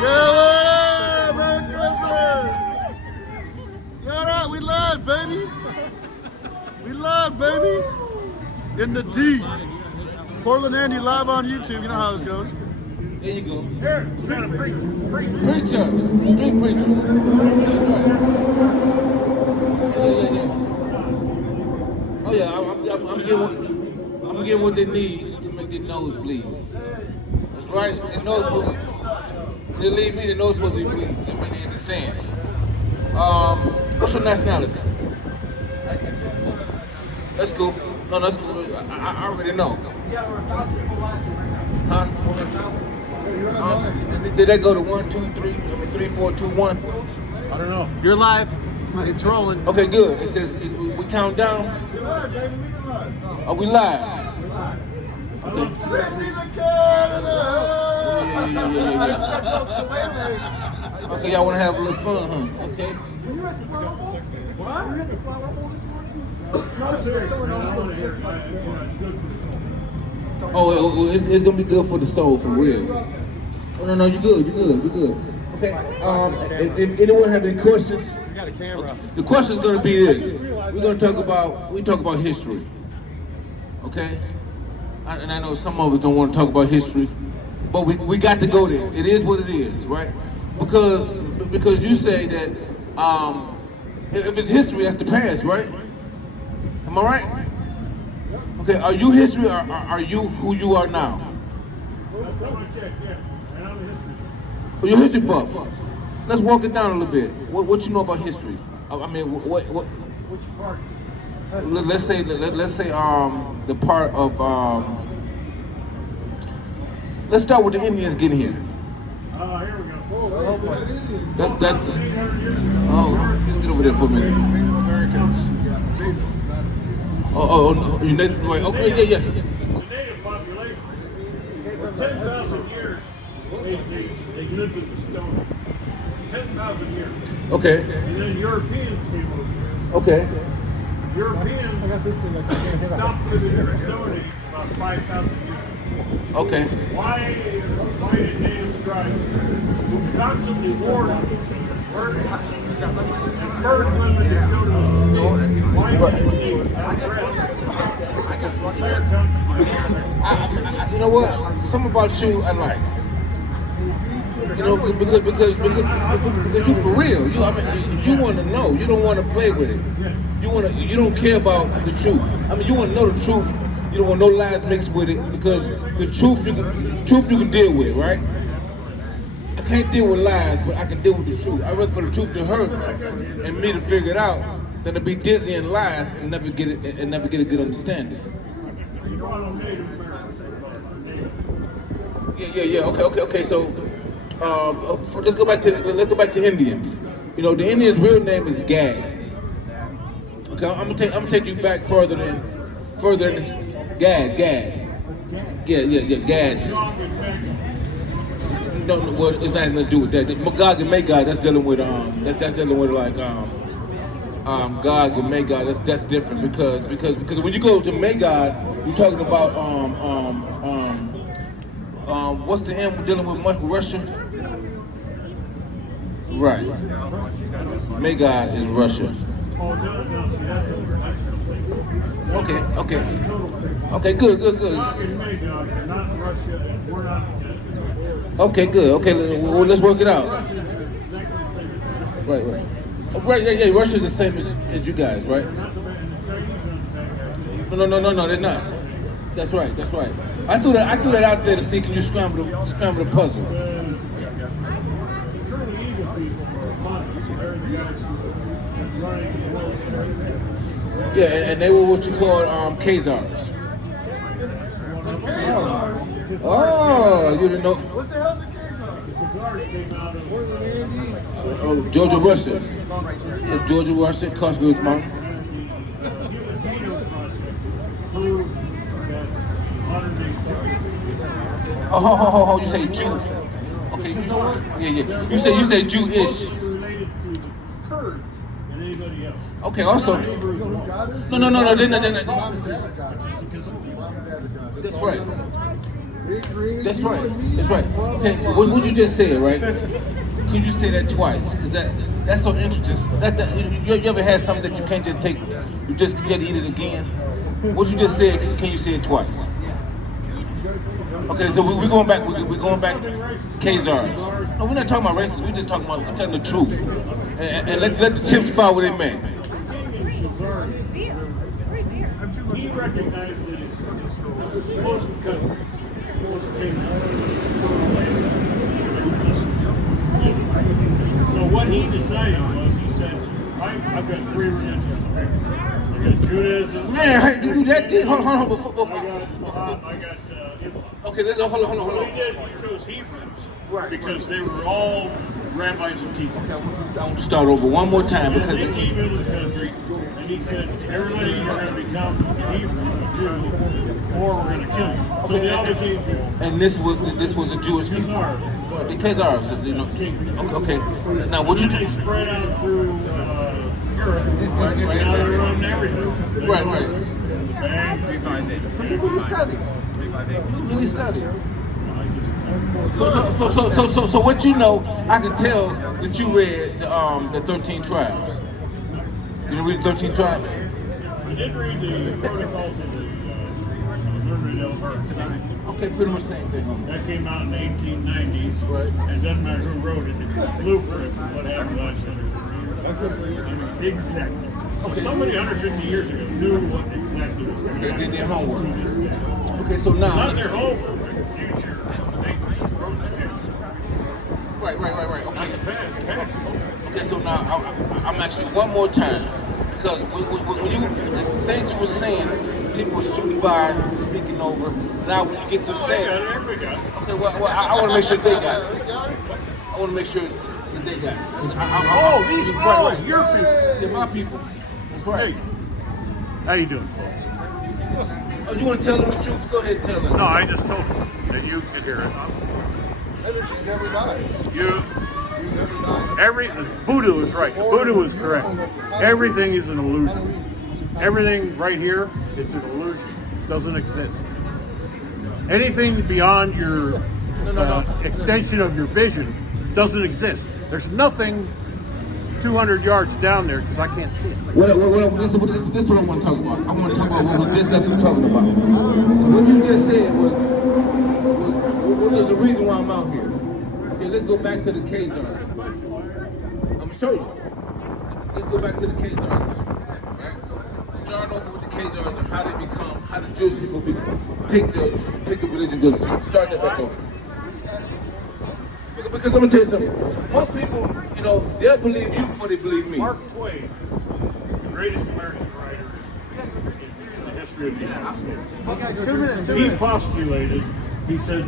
Yeah, what up? Merry Christmas! What up? We live, baby. We live, baby. In the D. Portland Andy live on YouTube. You know how this goes. There you go. Sure, we got a preacher. Preacher, street preacher. That's right. Yeah. Oh yeah, I'm getting what they need to make their nose bleed. That's right. Their nose bleed. They leave me, their nose supposed to be bleeding. I mean, they understand. What's your nationality? That's cool. No, that's cool. I already know. Huh? Did that go to 1, 2, 3? I mean 3, 4, 2, 1? I don't know. You're live. It's rolling. Okay, good. It says we count down. Are we live? Okay. Yeah. Okay, y'all want to have a little fun, huh? Okay. Oh, it's gonna be good for the soul, for real. Oh no, you're good. Okay. If anyone have any questions, We got a camera. the question is gonna be this: we talk about history. Okay. And I know some of us don't want to talk about history, but we got to go there. It is what it is, right? Because you say that if it's history, that's the past, right? Am I right? Okay, are you history or are you who you are now? Oh, you're a history buff. Let's walk it down a little bit. What you know about history? I mean, what? Which part? Let's say the part of let's start with the Indians getting here. Here we go. That oh, you can get over there for a minute. Oh, no, you native, right? Okay, yeah. The native population, for 10,000 years, they lived in the stone. 10,000 years. Okay. And then Europeans came over here. Okay. Europeans stopped living in the Stone Age about 5,000 years ago. Okay. Why did natives tribes constantly warred and murdered women and children in the state? Why did they address their country? You know what? Something about you I like. You know, because you for real. You want to know. You don't want to play with it. You don't care about the truth. I mean, you want to know the truth. You don't want no lies mixed with it because the truth you can deal with, right? I can't deal with lies, but I can deal with the truth. I'd rather for the truth to hurt and me to figure it out than to be dizzy in lies and never get a good understanding. You know, I don't Native Americans about Native. Yeah. Okay. So, let's go back to Indians. You know, the Indians' real name is Gad. Okay, I'm gonna take you back further than Gad. Yeah, Gad. No, well, it's not nothing to do with that. Magog and Magog, that's dealing with like Gog and Magog. That's different because when you go to Magog, you're talking about what's the M dealing with Russia? Right. Magog is Russia. Oh, no, see, that's Okay, good. Gog and Magog are not Russia, and we're not. Okay, good. Okay, well, let's work it out. Right. Right, yeah. Russia's the same as you guys, right? No, they're not. That's right. I threw that out there to see can you scramble the puzzle. Yeah, and they were what you call Khazars. Oh, you didn't know? What the hell's a case Oh, Georgia Russia. Georgia Russia, Costco's mountain. Oh, you say Jew. Okay, yeah. You say Jewish. related to the Kurds and anybody else. Okay, also. No, they're not. That's right. That's right. That's right. Okay, what you just said, right? Could you say that twice? Because that's so interesting. You ever had something that you can't just take? You just get to eat it again. What you just said, can you say it twice? Okay, so we're going back. We're going back to Khazars. No, we're not talking about races. We're just talking about telling the truth. And let the chips fall where they may. He recognizes most countries, most so what he decided was, he said, I've got three religions. I got Judaism. Man, you do that thing? Hold on, before. I got Islam. Okay, hold on. He chose Hebrews because they were all rabbis and teachers. I want you to start over one more time And because they came into the country and he said, everybody you're going to become a Hebrew, a Jew, or we're going to kill you. So they all became Jews. and this was a Jewish people. The Khazars, you know. Okay. Now what you Then do? they spread out through Europe. Now they're running everything. Right. So You really study. So what you know, I can tell that you read the 13 tribes. You didn't read the 13 tribes? I did read the protocols of the Learned El Society. Okay, pretty much same thing. That came out in the 1890s. Right. And doesn't matter who wrote it, it's a blueprint for what happened last 150 years. Exactly. Okay. Somebody 150 years ago knew what exactly was going They on. did their homework. Okay, so now. Not their homework, but the future. They wrote the future. Right. Not Okay. the past. Okay, so now I'm actually one more time because when you the things you were saying, people were shooting by, speaking over. Now when you get through Oh, saying, they got it. Everybody got it. okay, well I want to make sure they got it. I want to make sure that they got it. Right. Your people. They're my people. That's right. How you doing, folks? Oh, you want to tell them the truth? Go ahead and tell them. No, I just told you that you could hear it. Energy never dies. You, You never dies. Buddha was right. Buddha was correct. Everything is an illusion. Everything right here, it's an illusion. Doesn't exist. Anything beyond your extension of your vision doesn't exist. There's nothing 200 yards down there because I can't see it. Well, this is what I want to talk about. I want to talk about what we just got through talking about. What you just said was the reason why I'm out here. Okay, let's go back to the Khazars. I'm gonna show you. Let's go back to the Khazars. Right? Start over with the Khazars and how they become, how the Jewish people pick the religion of the Jews. Start that back over. Because I'm gonna tell you something. Most people, they'll believe you before they believe me. Mark Twain, the greatest American writer in the history of the United States. 2 minutes. He postulated, he said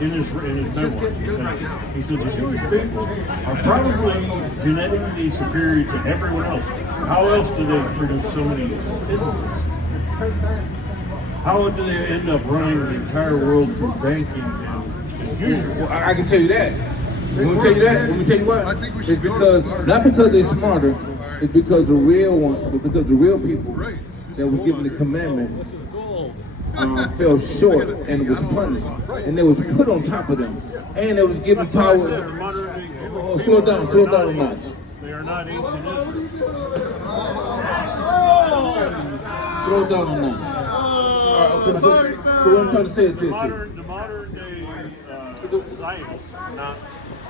in his memoir, he said the Jewish people are probably genetically superior to everyone else. How else do they produce so many physicists? How do they end up running the entire world through banking and usury? Well, I can tell you that. Let me tell you that. Let me tell you what. I think we It's should go to because Florida. not because they're smarter. It's because the real people that was given the commandments fell short and was punished, and they was put on top of them, and they was given power. Oh, slow down a notch. They are not ancient Israel. Slow down a notch. So what I'm trying to say is this. The modern day Zionists are not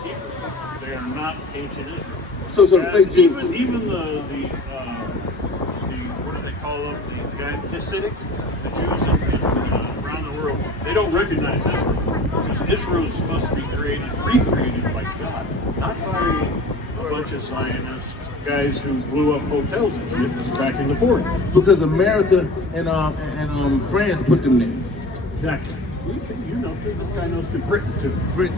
Hebrew. They are not ancient Israel. So the fake Jew. Even the what do they call them? The Hasidic, the Jews around the world, they don't recognize Israel. Because Israel is supposed to be recreated by God, not by a bunch of Zionist guys who blew up hotels and shit back in the 40s. Because America and France put them there. Exactly. You know, this guy knows too. Britain too. Britain.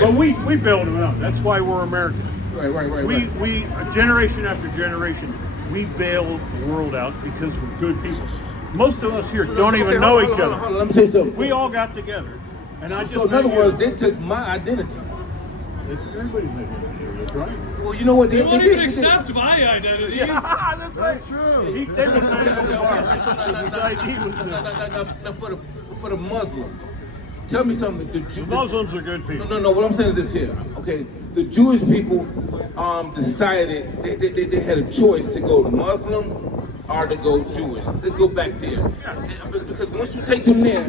But we bailed them out. That's why we're Americans. Right. We generation after generation, we bailed the world out because we're good people. Most of us here don't even know each other. Hold on, let me tell you something. We all got together, and I just. So in other words, they took my identity. Everybody's identity, that's right. Well, you know what? They won't even accept my identity. That's right. True. They were Now, for the Muslims, tell me something. The Muslims are good people. No. What I'm saying is this here. Okay, the Jewish people decided they had a choice to go Muslim or to go Jewish. Let's go back there. Because once you take them there,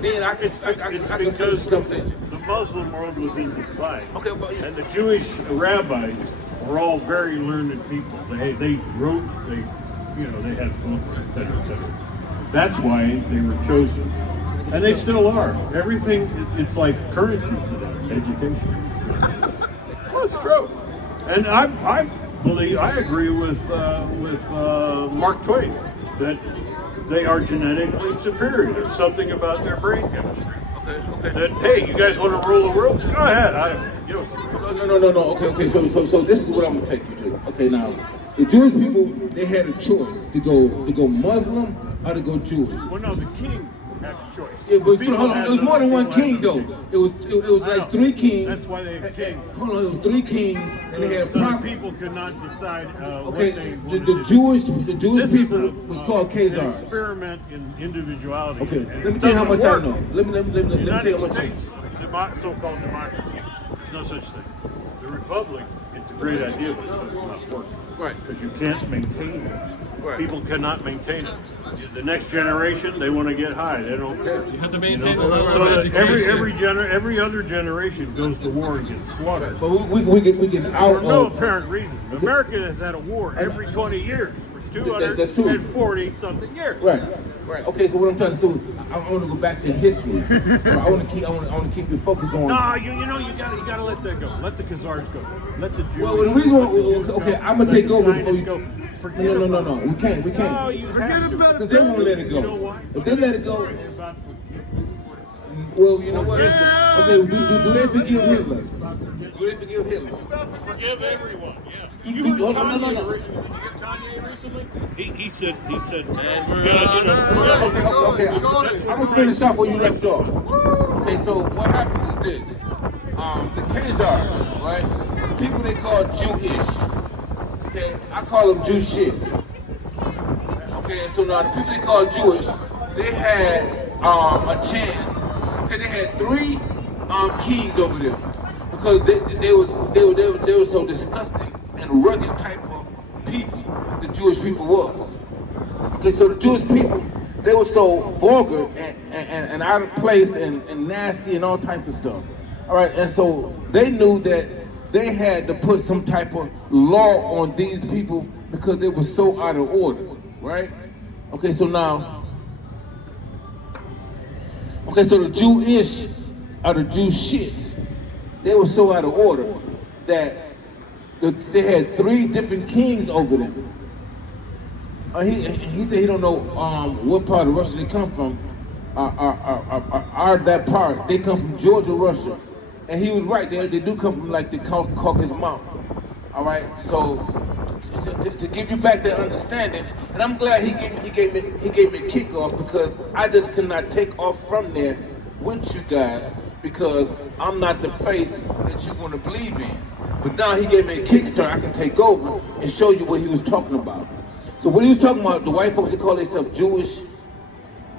then I can finish this conversation. The Muslim world was in decline. Okay, but And the Jewish rabbis were all very learned people. They wrote, they had books, etc., etc. That's why they were chosen. And they still are. Everything, it's like currency to them, education. well, it's true. And I believe, I agree with Mark Twain that they are genetically superior. There's something about their brain chemistry. Okay. That, hey, you guys want to rule the world? Go ahead. No. Okay. So this is what I'm gonna take you to. Okay, now the Jewish people, they had a choice to go Muslim or to go Jewish. Well, no, the king had a choice. Yeah, but People hold on, had it was more than one people king had though. It was I like know. 3 kings. That's why they had king. Hold on, it was 3 kings, and they had So the proper. people could not decide what Okay, they the wanted to do. Jewish This is people was called an Khazars. experiment in individuality. Okay, And let me it tell you how doesn't much I work. know. Let me tell you United how much I know. States, so-called democracy, there's no such thing. The republic, it's a great idea, but it's not working. Right. Because you can't maintain it. Right. People cannot maintain it. The next generation, they want to get high. They don't care. You have to maintain the So level of that education. every other generation goes to war and gets slaughtered. But we get out For no of. apparent reason. America has had a war every 20 years for That's true. 240 something years. Right. Okay, so what I'm trying to do, I want to go back to history. I want to keep you focused on. No, you gotta let that go. Let the Khazars go. Let the Jews. Well, the reason why, okay, I'm gonna take over before you. go. Forget No. about it. We can't. No, you Forget have to. about it. Because they won't let it go. You know why? If they let it go, It's about well, you know what? Yeah. Okay, do they forgive Hitler? Do they forgive Hitler? forgive everyone. Yeah. You- no. Kanye recently? Did you get Kanye recently? He said, And we're Okay. I'm gonna finish off where you left off. Okay, so what happened is this: the Khazars, right? The people they call Jewish. Okay, I call them Jew shit. Okay, so now the people they call Jewish, they had a chance. Okay, they had 3 kings over them because they were so disgusting and rugged type of people. The Jewish people was. Okay, so the Jewish people, they were so vulgar and out of place and nasty and all types of stuff. All right, and so they knew that they had to put some type of law on these people because they were so out of order, right? Okay, so the Jewish or the Jew shits, they were so out of order that they had 3 different kings over them. He said he don't know what part of Russia they come from. That part, they come from Georgia, Russia, and he was right. They do come from like the Caucasus Mountain. All right, so to give you back that understanding, and I'm glad he gave me a kickoff because I just could not take off from there with you guys because I'm not the face that you want to believe in. But now he gave me a kickstart. I can take over and show you what he was talking about. So what he was talking about, the white folks, they call themselves Jewish.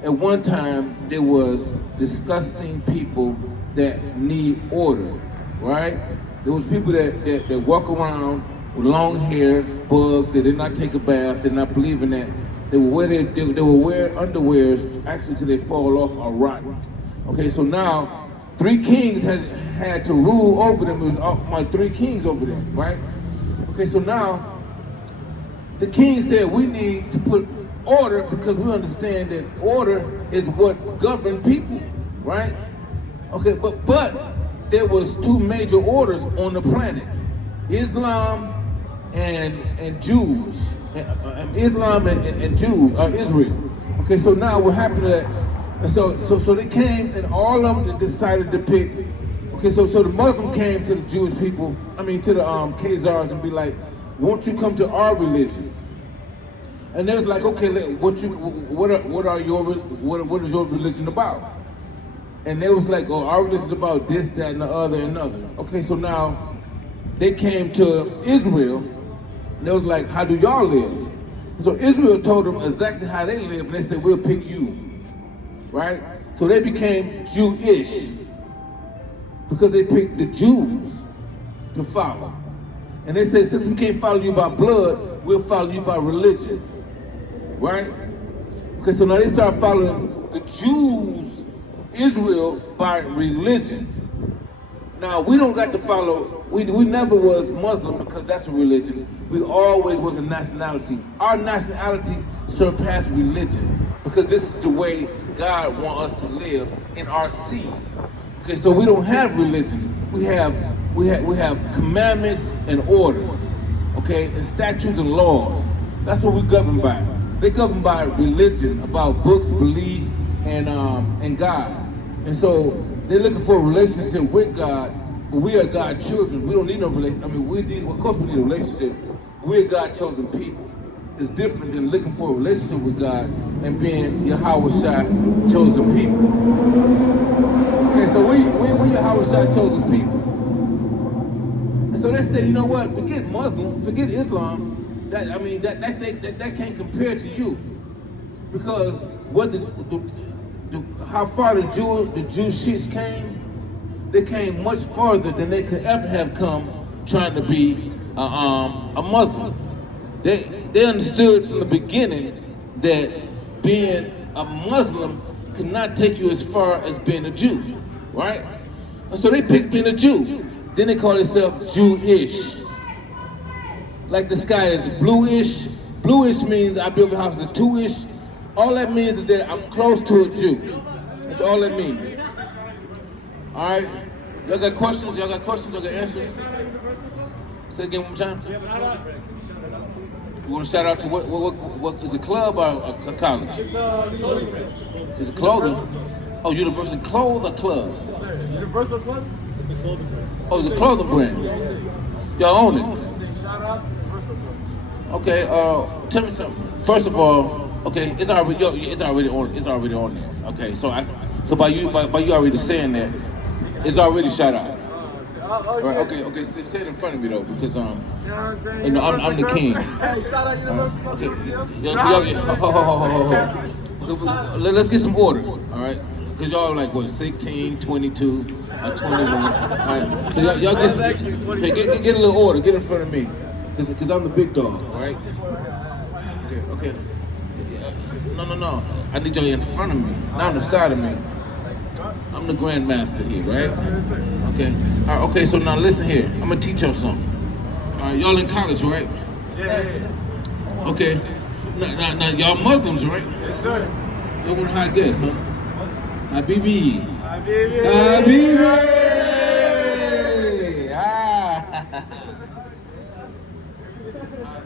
At one time, there was disgusting people that need order, right? There was people that walk around with long hair, bugs, they did not take a bath, they did not believe in that. They would wear underwears actually till they fall off or rot. Okay, so now 3 kings had to rule over them. It was my 3 kings over them, right? Okay, so now the king said we need to put order because we understand that order is what governs people, right? Okay, but there was 2 major orders on the planet: Islam and Jews, Islam and Jews, Israel. Okay, so now what happened to that? So they came and all of them decided to pick. Okay, so the Muslim came to the Jewish people, to the Khazars and be like, won't you come to our religion? And they was like, okay, what is your religion about? And they was like, oh, our religion is about this, that, and the other, and other. Okay, so now they came to Israel, and they was like, how do y'all live? So Israel told them exactly how they live, and they said, we'll pick you, right? So they became Jewish because they picked the Jews to follow. And they said, since we can't follow you by blood, we'll follow you by religion. Right? Okay, so now they start following the Jews, Israel, by religion. Now, we don't got to follow, we never was Muslim because that's a religion. We always was a nationality. Our nationality surpassed religion because this is the way God wants us to live in our seed. Okay, so we don't have religion. We have commandments and order, okay, and statutes and laws. That's what we govern by. They govern by religion, about books, belief, and God. And so they're looking for a relationship with God, but we are God's children. We don't need no relationship. I mean, of course we need a relationship. We're God's chosen people. It's different than looking for a relationship with God and being Yahweh Shai chosen people. Okay, so we Yahweh Shai chosen people. And so they say, you know what? Forget Muslim, forget Islam. That can't compare to you, because what how far the Jewish shits came, they came much farther than they could ever have come trying to be a Muslim. They understood from the beginning that being a Muslim could not take you as far as being a Jew, right? And so they picked being a Jew. Then they call themselves Jewish. Like the sky is bluish. Bluish means I built a house that's two-ish. All that means is that I'm close to a Jew. That's all that means. All right? Y'all got questions? Y'all got questions? Y'all got answers? Say it again one more time. You want to shout out to what is it, club or a college? Is it clothing? Oh, Universal Clothes or Club? Universal Club? It's a clothing brand. Oh, it's a clothing brand. Y'all own it. Shout out Universal Club. Okay, tell me something. First of all, okay, it's already on there. Okay, so by you already saying that, it's already shout out. Right, okay, say it in front of me though, because you know what I'm saying? you know, I'm the king. Hey, shout out Universal Club. Okay, let's get some order, all right? Because y'all are like, what, 16, 22, 21. All right, so y'all get some, okay, get a little order, get in front of me. Because I'm the big dog, all right? Okay. No. I need y'all in front of me, not on the side of me. I'm the grandmaster here, right? Okay. All right, okay, so now listen here. I'm going to teach y'all something. All right, y'all in college, right? Yeah. Okay. Now y'all Muslims, right? Yes, sir. Y'all want a hot guess, huh? Habibi. Habibi. Ah.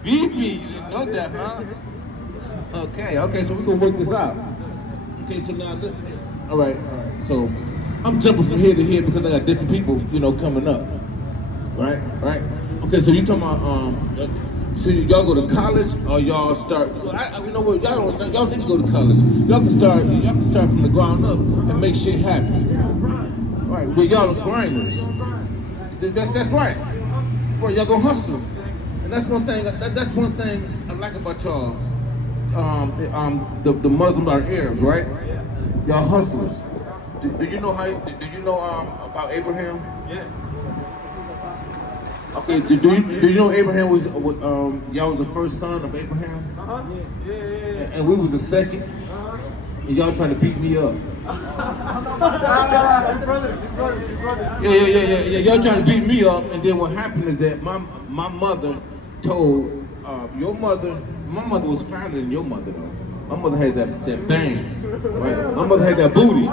Bibi, you didn't know that, huh? Okay, so we're gonna work this out. Okay, so now listen here. All right. So I'm jumping from here to here because I got different people, coming up. Right? Okay, so you talking about so y'all go to college or y'all start? You know what? Y'all need to go to college. Y'all can start from the ground up and make shit happen. Right? Well, y'all are grinders. That's right. Well, y'all gonna hustle. And that's one thing. That's one thing I like about y'all. The Muslims are Arabs, right? Y'all hustlers. Do you know about Abraham? Yeah. Okay. Do you know Abraham was y'all was the first son of Abraham? Yeah. And we was the second. And y'all trying to beat me up. Your brother. Yeah. Y'all trying to beat me up, and then what happened is that my mother told your mother. My mother was finer than your mother though. My mother had that bang, right? My mother had that booty.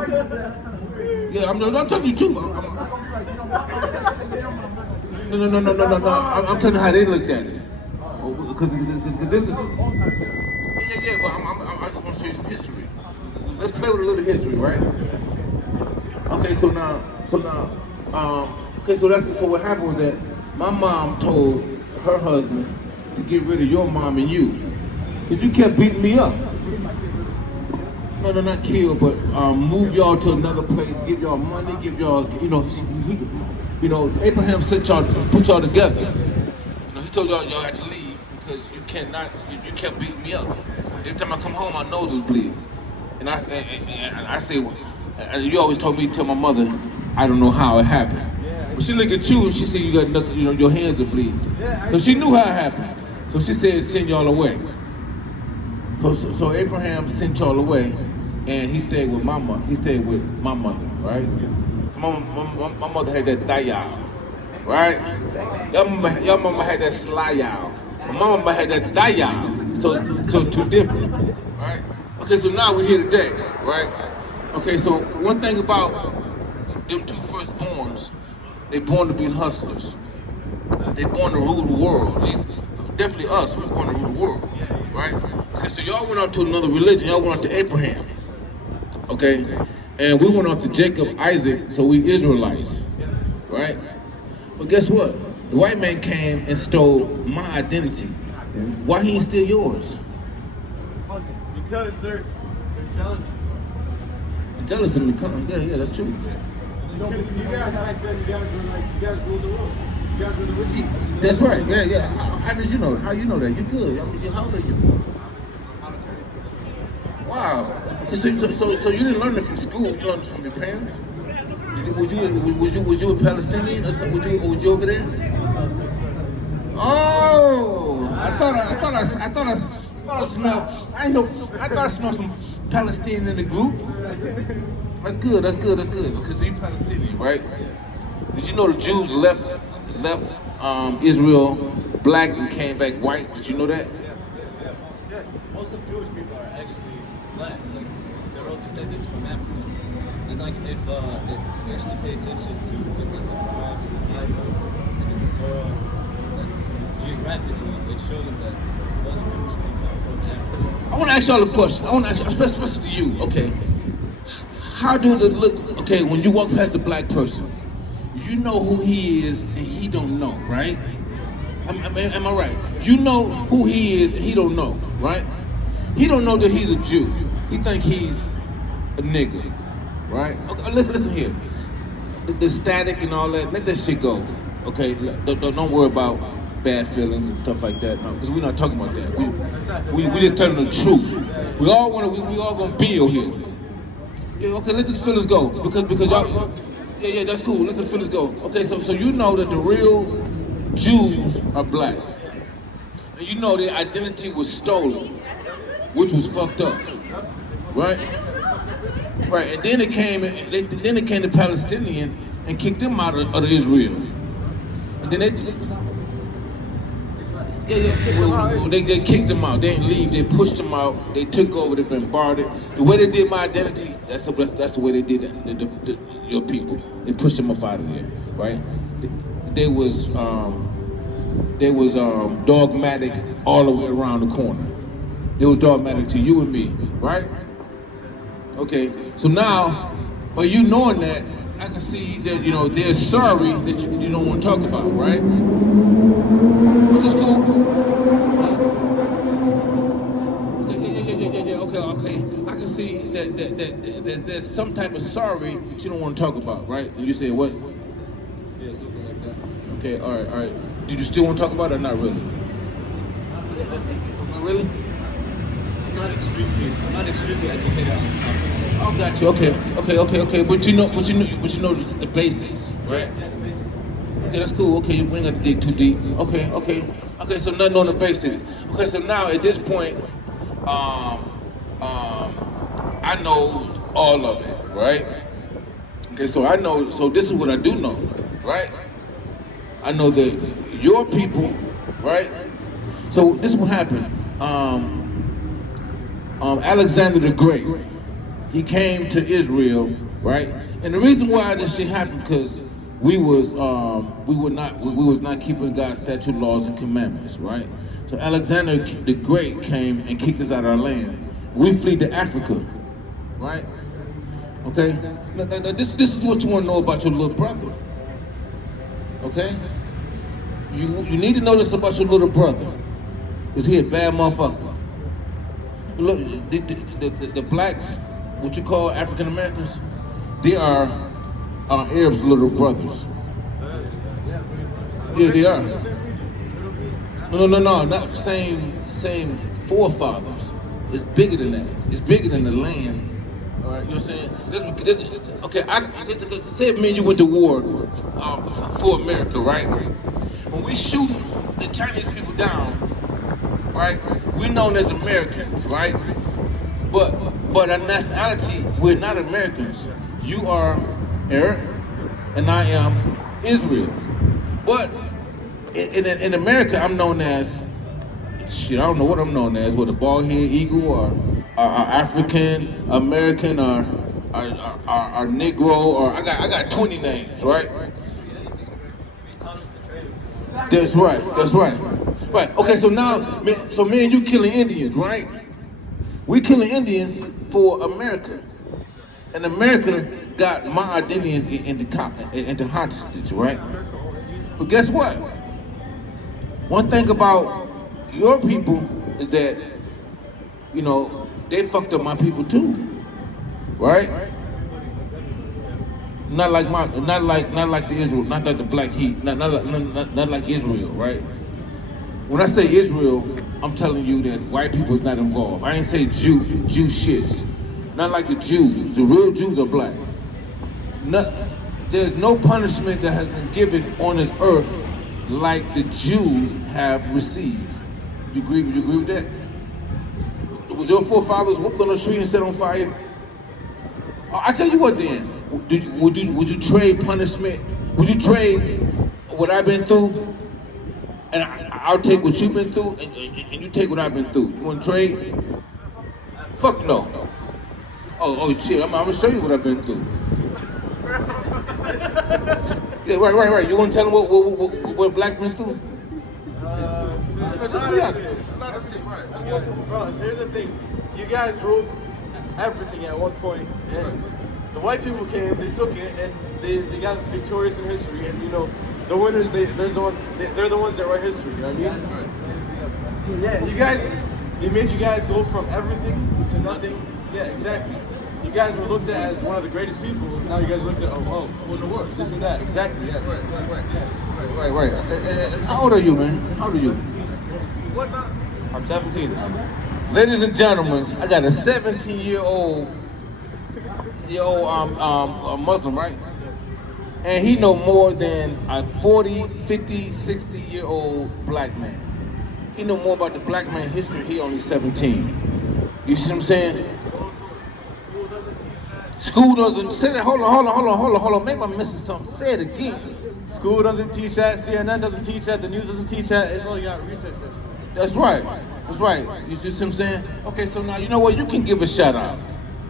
Yeah, I'm telling you the truth. No. I'm telling you how they looked at it. Because this is. Yeah. But I just want to show you some history. Let's play with a little history, right? Okay, so what happened was that my mom told her husband to get rid of your mom and you, because you kept beating me up. No, not kill, but move y'all to another place, give y'all money, give y'all, Abraham sent y'all, put y'all together. He told y'all had to leave because you kept beating me up. Every time I come home, my nose was bleeding. And I say, And you always told me to tell my mother, I don't know how it happened. When she look at you, she see you got your hands are bleeding. So she knew how it happened. So she said, send y'all away. So Abraham sent y'all away, and he stayed with my mother. He stayed with my mother, right? So my mother had that dayal, right? Your mama had that slayal. My mama had that dayal. So it's two different, right? Okay, so now we're here today, right? Okay, so one thing about them two firstborns, they born to be hustlers. They born to rule the world. At least, definitely us, we're born to rule the world, right? Okay, so y'all went on to another religion. Y'all went on to Abraham, okay? And we went on to Jacob, Isaac, so we Israelites, right? But guess what? The white man came and stole my identity. Why he ain't steal yours? Because they're jealous. Jealous of me, yeah, that's true. You guys back then, you guys ruled the world. You guys were the rich people. That's right, yeah. How did you know? How you know that? You're good. How old are you? Wow. Okay, so you didn't learn it from school. You learned it from your parents. Was you a Palestinian or something? Was you over there? Oh, I thought I smelled. I thought I smelled some Palestinians in the group. That's good. Because you're Palestinian, right? Did you know the Jews left Israel black and came back white? Did you know that? Yeah. Most of Jewish people are actually black. Like they're all descendants from Africa. And like if you actually pay attention to what's in the Quran, the Bible, and in the Torah, like geographically, it shows that most Jewish people are from Africa. I want to ask y'all a question. Especially to you. Okay. How does it look? Okay, when you walk past a black person, you know who he is and he don't know, right? Am I right? You know who he is and he don't know, right? He don't know that he's a Jew. He think he's a nigga, right? Okay, listen here. The static and all that, let that shit go, okay? Don't worry about bad feelings and stuff like that, because we're not talking about that. We just telling the truth. We all gonna build here. Yeah, okay, let the feelings go, because y'all. Yeah, that's cool. Let the feelings go. Okay, so you know that the real Jews are black, and you know their identity was stolen, which was fucked up, right? Right, and then it came the Palestinian and kicked them out of Israel, and then they kicked them out. They didn't leave. They pushed them out. They took over. They bombarded. The way they did my identity, that's the way they did it. Your people. They pushed them up out of there, right? They was dogmatic all the way around the corner. They was dogmatic to you and me, right? Okay. So now, by you knowing that, I can see that they're sorry that you don't want to talk about, right? Which is cool. Yeah. Okay. I can see that there's some type of sorry that you don't want to talk about, right? And you say what? Yeah, something like that. Okay, all right. Did you still want to talk about it or not really? Really? I'm not extremely educated on the topic. Oh, got you. Okay. But you know the basics, right? Okay, that's cool. Okay, you ain't got to dig too deep. Okay. So nothing on the basics. Okay, so now at this point, I know all of it, right? Okay, so I know. So this is what I do know, right? I know that your people, right? So this is what happened. Alexander the Great, he came to Israel, right? And the reason why this shit happened because we was not keeping God's statute, laws, and commandments, right? So Alexander the Great came and kicked us out of our land. We fled to Africa, right? Okay. Now, this is what you want to know about your little brother. Okay. You need to know this about your little brother, cause he a bad motherfucker. Look, the blacks, what you call African Americans, they are Arabs' little brothers. Yeah, they are. No, not same forefathers. It's bigger than that. It's bigger than the land All right, you know what I'm saying? Okay, say if me and you went to war for America, right? When we shoot the Chinese people down, right? We're known as Americans, right? But our nationality, we're not Americans. You are Eric, and I am Israel. But in America, I'm known as shit. I don't know what I'm known as. What, a bald-head eagle, or African American, or Negro, or I got 20 names, right? That's right. Right. Okay, so now, me and you killing Indians, right? We killing Indians for America, and America got my identity into hostage, right? But guess what? One thing about your people is that, you know, they fucked up my people too, right? Not like the Israel, not like the Black Heat, not like Israel, right? When I say Israel, I'm telling you that white people is not involved. I ain't say Jew shits. Not like the Jews. The real Jews are black. There's no punishment that has been given on this earth like the Jews have received. You agree with that? Was your forefathers whooped on a tree and set on fire? I tell you what then, would you trade punishment? Would you trade what I've been through? And I'll take what you've been through, and you take what I've been through. You want to trade? Fuck no. Oh shit, I'm gonna show you what I've been through. Yeah, right. You want to tell them what blacks been through? Just be honest. Bro, so here's the thing. You guys ruled everything at one point, and the white people came, they took it, and they got victorious in history. And you know, the winners, they're the ones that write history. You know what I mean? Yeah, they made you guys go from everything to nothing. Yeah, exactly. You guys were looked at as one of the greatest people. Now you guys looked at, oh, in the world, this and that. Exactly. Yes. Right. How old are you, man? How old are you? I'm 17. Ladies and gentlemen, I got a 17-year-old Muslim, right? And he know more than a 40, 50, 60-year-old black man. He know more about the black man history. He only 17. You see what I'm saying? School doesn't say that. Hold on. Maybe I'm missing something. Say it again. School doesn't teach that. CNN doesn't teach that. The news doesn't teach that. It's only got research section. That's right. You see what I'm saying? Okay, so now you know what? You can give a shout out.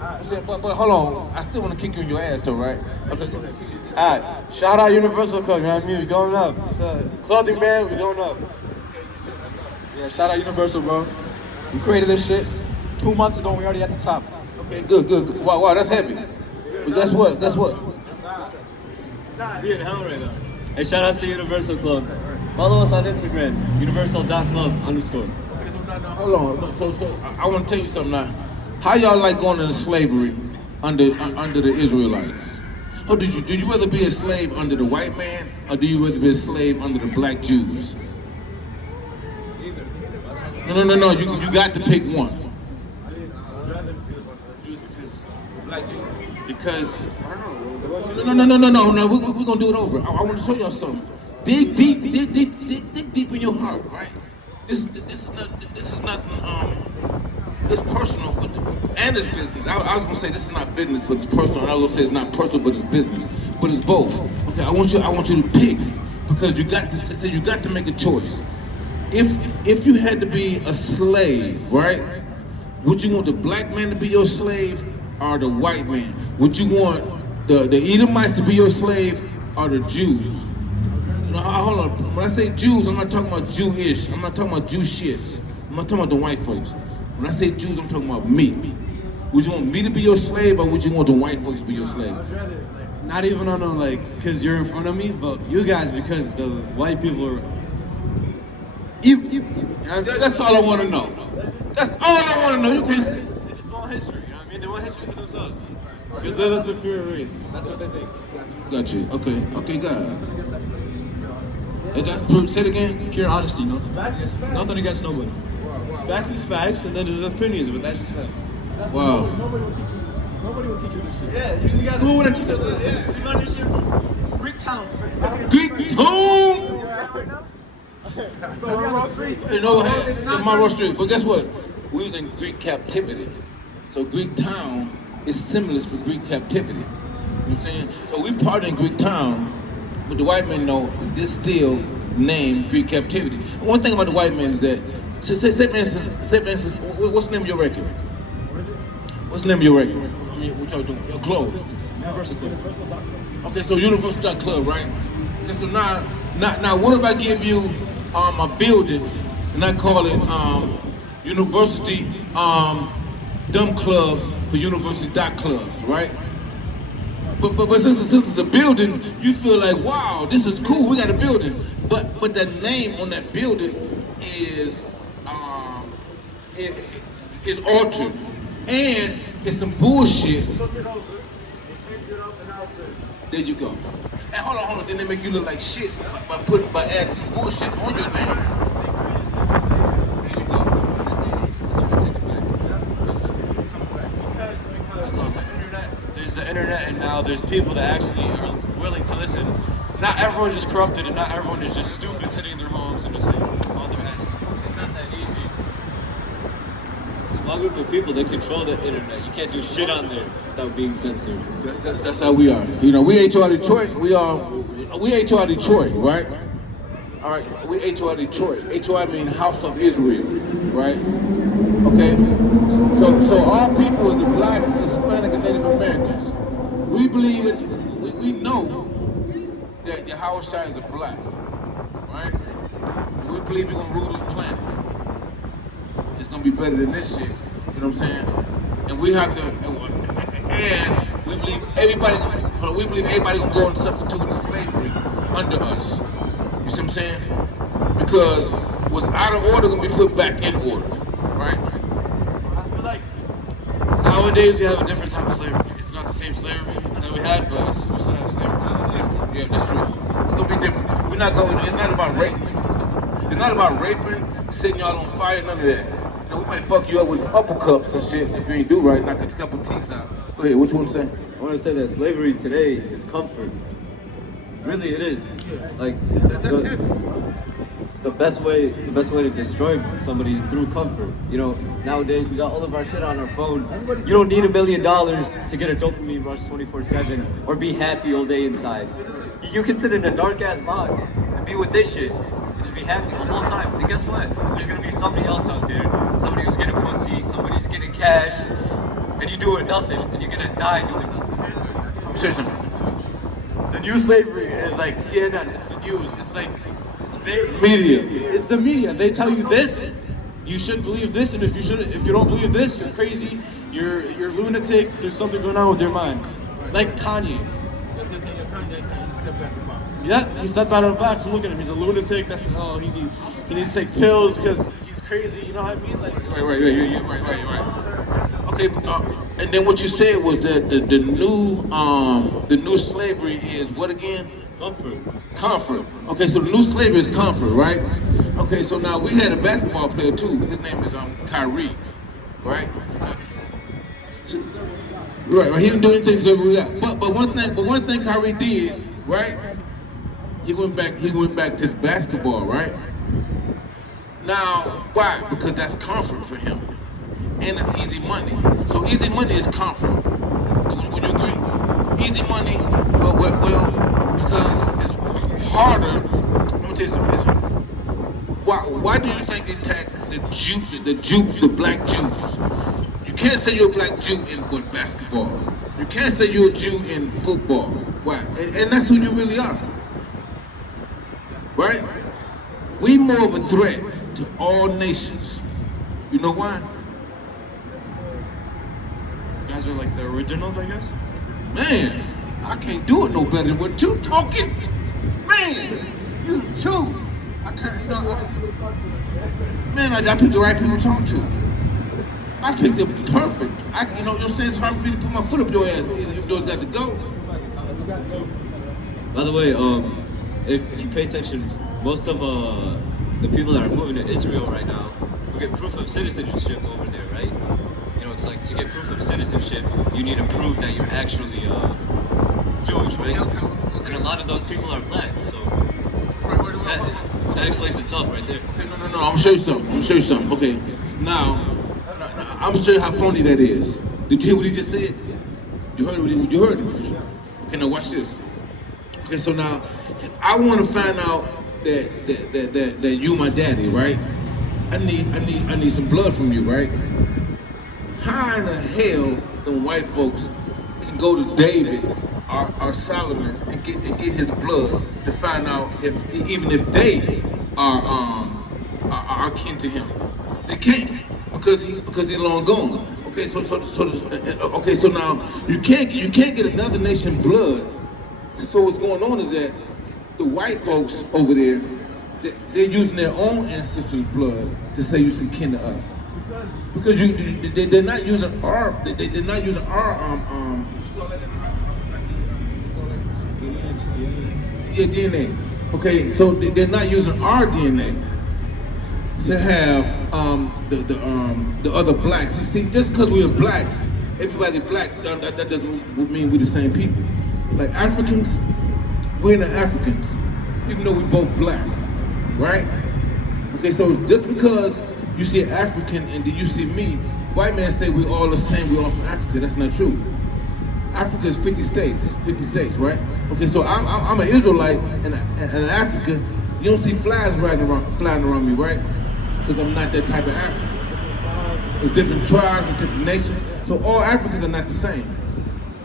But hold on. I still want to kick you in your ass, though, right? Okay. All right. Shout out Universal Club. You know what I mean? We're going up. It's a clothing brand. We're going up. Yeah. Shout out Universal, bro. We created this shit 2 months ago. And we already at the top. Okay, good. Wow, that's heavy. But guess what? Being hell right now. Hey, shout out to Universal Club. Follow us on Instagram, universal.club_. Hold on. So I want to tell you something now. How y'all like going into slavery under the Israelites? Or did you rather be a slave under the white man, or do you rather be a slave under the black Jews? No. You got to pick one. Because no. We're gonna do it over. I want to show y'all something. Dig deep in your heart, right? This is nothing. It's personal, and it's business. I was gonna say this is not business, but it's personal. And I was gonna say it's not personal, but it's business. But it's both. Okay, I want you to pick, because you got to make a choice. If you had to be a slave, right? Would you want the black man to be your slave, or the white man? Would you want the Edomites to be your slave, or the Jews? Hold on. When I say Jews, I'm not talking about Jewish. I'm not talking about Jew shits. I'm not talking about the white folks. When I say Jews, I'm talking about me. Would you want me to be your slave, or would you want the white folks to be your slave? Not even on because you're in front of me, but you guys, because the white people are. That's all I want to know. That's all I want to know. You can't say. They just want history, you know what I mean? They want history to themselves. Because they're the superior race. That's what they think. Got you. Okay, God. Say it again. Pure honesty, no? Facts is facts. Nothing against nobody. Facts is facts, and then there's opinions, but that's just facts. Wow. Nobody will teach us this shit. Yeah, you just gotta. School wouldn't teach us this. Yeah, we learned this shit from Greek town. Greek town. Bro, we're on the street. You know what? It's Monroe Street. But guess what? We was in Greek captivity. So Greek town is similar for Greek captivity. You know what I'm saying? So we party in Greek town, but the white men know that this still named Greek captivity. One thing about the white men is that, say for instance, what's the name of your record? What's the name of your record? I mean, what y'all doing? Your club. Universal Club. Okay, so Universal Club, right? Okay, so now, what if I give you a building and I call it University Dumb Clubs for University Clubs, right? But since it's a building, you feel like, wow, this is cool. We got a building, but the name on that building is altered, and it's some bullshit. There you go. And hold on. Then they make you look like shit by adding some bullshit on your name. There you go. There's the internet, and now there's people that actually are willing to listen. Not everyone is corrupted, and not everyone is just stupid sitting in their homes and just like all their ass. It's not that easy. Small group of people that control the internet. You can't do shit on there without being censored. That's how we are. You know, we HOR Detroit. We HOR Detroit, right? All right, we HOR Detroit. HOR means House of Israel, right? Okay. So all people is the blacks, Hispanic, and Native Americans. We believe that we know that Yahweh Shai is a black, right? And we believe we're gonna rule this planet. It's gonna be better than this shit. You know what I'm saying? And we have to, and we believe everybody gonna go into substituting slavery under us. You see what I'm saying? Because what's out of order gonna be put back in order, right? I feel like nowadays we have a different type of slavery. It's not the same slavery that we had, but we still have slavery. Yeah, that's true. It's gonna be different. We're not going. It's not about raping. It's not about raping, setting y'all on fire, none of that. You know, we might fuck you up with uppercuts and shit if you ain't do right. Knock a couple teeth out. Go ahead. What you want to say? I want to say that slavery today is comfort. Really, it is. Like the best way to destroy somebody is through comfort. You know, nowadays we got all of our shit on our phone. You don't need $1 million to get a dopamine rush 24/7 or be happy all day inside. You can sit in a dark ass box and be with this shit and just be happy the whole time. And guess what? There's gonna be somebody else out there. Somebody who's getting pussy. Somebody's getting cash. And you doing nothing. And you're gonna die doing nothing. Say something. The new slavery is like CNN. It's the news. It's like Media. It's the media. They tell you this. You should believe this, and if you don't believe this, you're crazy. You're lunatic. There's something going on with your mind. Like Kanye. Yeah, he stepped out of the box. Look at him. He's a lunatic. He needs to take pills because he's crazy. You know what I mean? Like Right. Okay, and then what you said was that the new slavery is what again? Comfort. Okay, so the new slavery is comfort, right? Okay, so now we had a basketball player too. His name is Kyrie, right? So, right. He didn't do anything so we got. But one thing Kyrie did, right? He went back to basketball, right? Now, why? Because that's comfort for him. And it's easy money. So easy money is comfort. Would you agree? Easy money, well, because it's harder. I'm gonna tell you something. Why do you think they attack the black Jews? You can't say you're a black Jew in basketball. You can't say you're a Jew in football. Why? And that's who you really are. Right? We more of a threat to all nations. You know why? you guys are like the originals, I guess. Man, I can't do it no better than what you talking. Man, you too. I can't, you know. Man, I picked the right people to talk to. I picked it perfect. You know what I'm saying? It's hard for me to put my foot up your ass if yours got to go. By the way, if you pay attention, most of the people that are moving to Israel right now will get proof of citizenship over there, right? You know, it's like to get proof of citizenship, you need to prove that you're actually Jewish, right? And a lot of those people are black, so that explains itself right there. No. I'm gonna show you something. Okay. Now, I'm gonna show you how phony that is. Did you hear what he just said? You heard it. Okay, now watch this. Okay, so now, if I want to find out that you my daddy, right? I need some blood from you, right? How in the hell them white folks can go to David or Solomon and get his blood to find out even if they are kin to him? They can't because he's long gone. Okay, so now you can't get another nation blood. So what's going on is that the white folks over there, they're using their own ancestors' blood to say you some kin to us. Because they're not using our they're not using our DNA. Okay, so they're not using our DNA to have the other blacks. You see, just because we're black, everybody black, that doesn't mean we're the same people. Like Africans, we're the Africans, even though we're both black, right? Okay, so just because you see an African and then you see me, white man say we're all the same, we're all from Africa. That's not true. Africa is 50 states, right? Okay, so I'm an Israelite and in Africa, you don't see flies flying around me, right? Because I'm not that type of African. There's different tribes, there's different nations, so all Africans are not the same.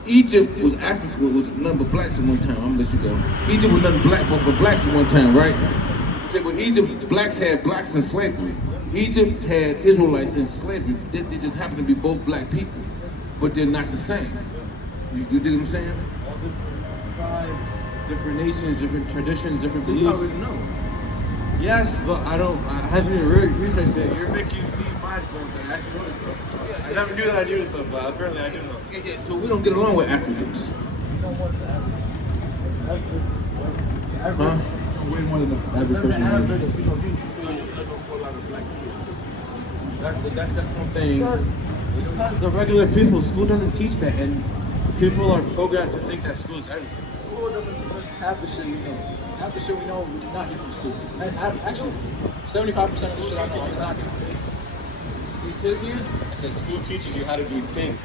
Egypt was Africa, was nothing but blacks at one time. I'm gonna let you go. Egypt was nothing but blacks at one time, right? Okay, but Egypt, blacks had blacks in slavery. Egypt had Israelites in slavery. They just happen to be both black people, but they're not the same. You dig what I'm saying? All different tribes, different nations, different traditions, different beliefs. You already know. Yes, but I haven't even researched it. You're making me mind blown that I actually know this stuff. I never knew that I knew this stuff, but apparently I do know. Yeah, so we don't get along with Africans. Huh? Way more than the average person. That's one thing. The regular people, school doesn't teach that, and people are programmed to think that school is everything. School doesn't teach us half the shit we know. Half the shit we know, we did not get from school. And actually, 75% of the shit I know, I did not get from school. You said again? I said school teaches you how to be pink.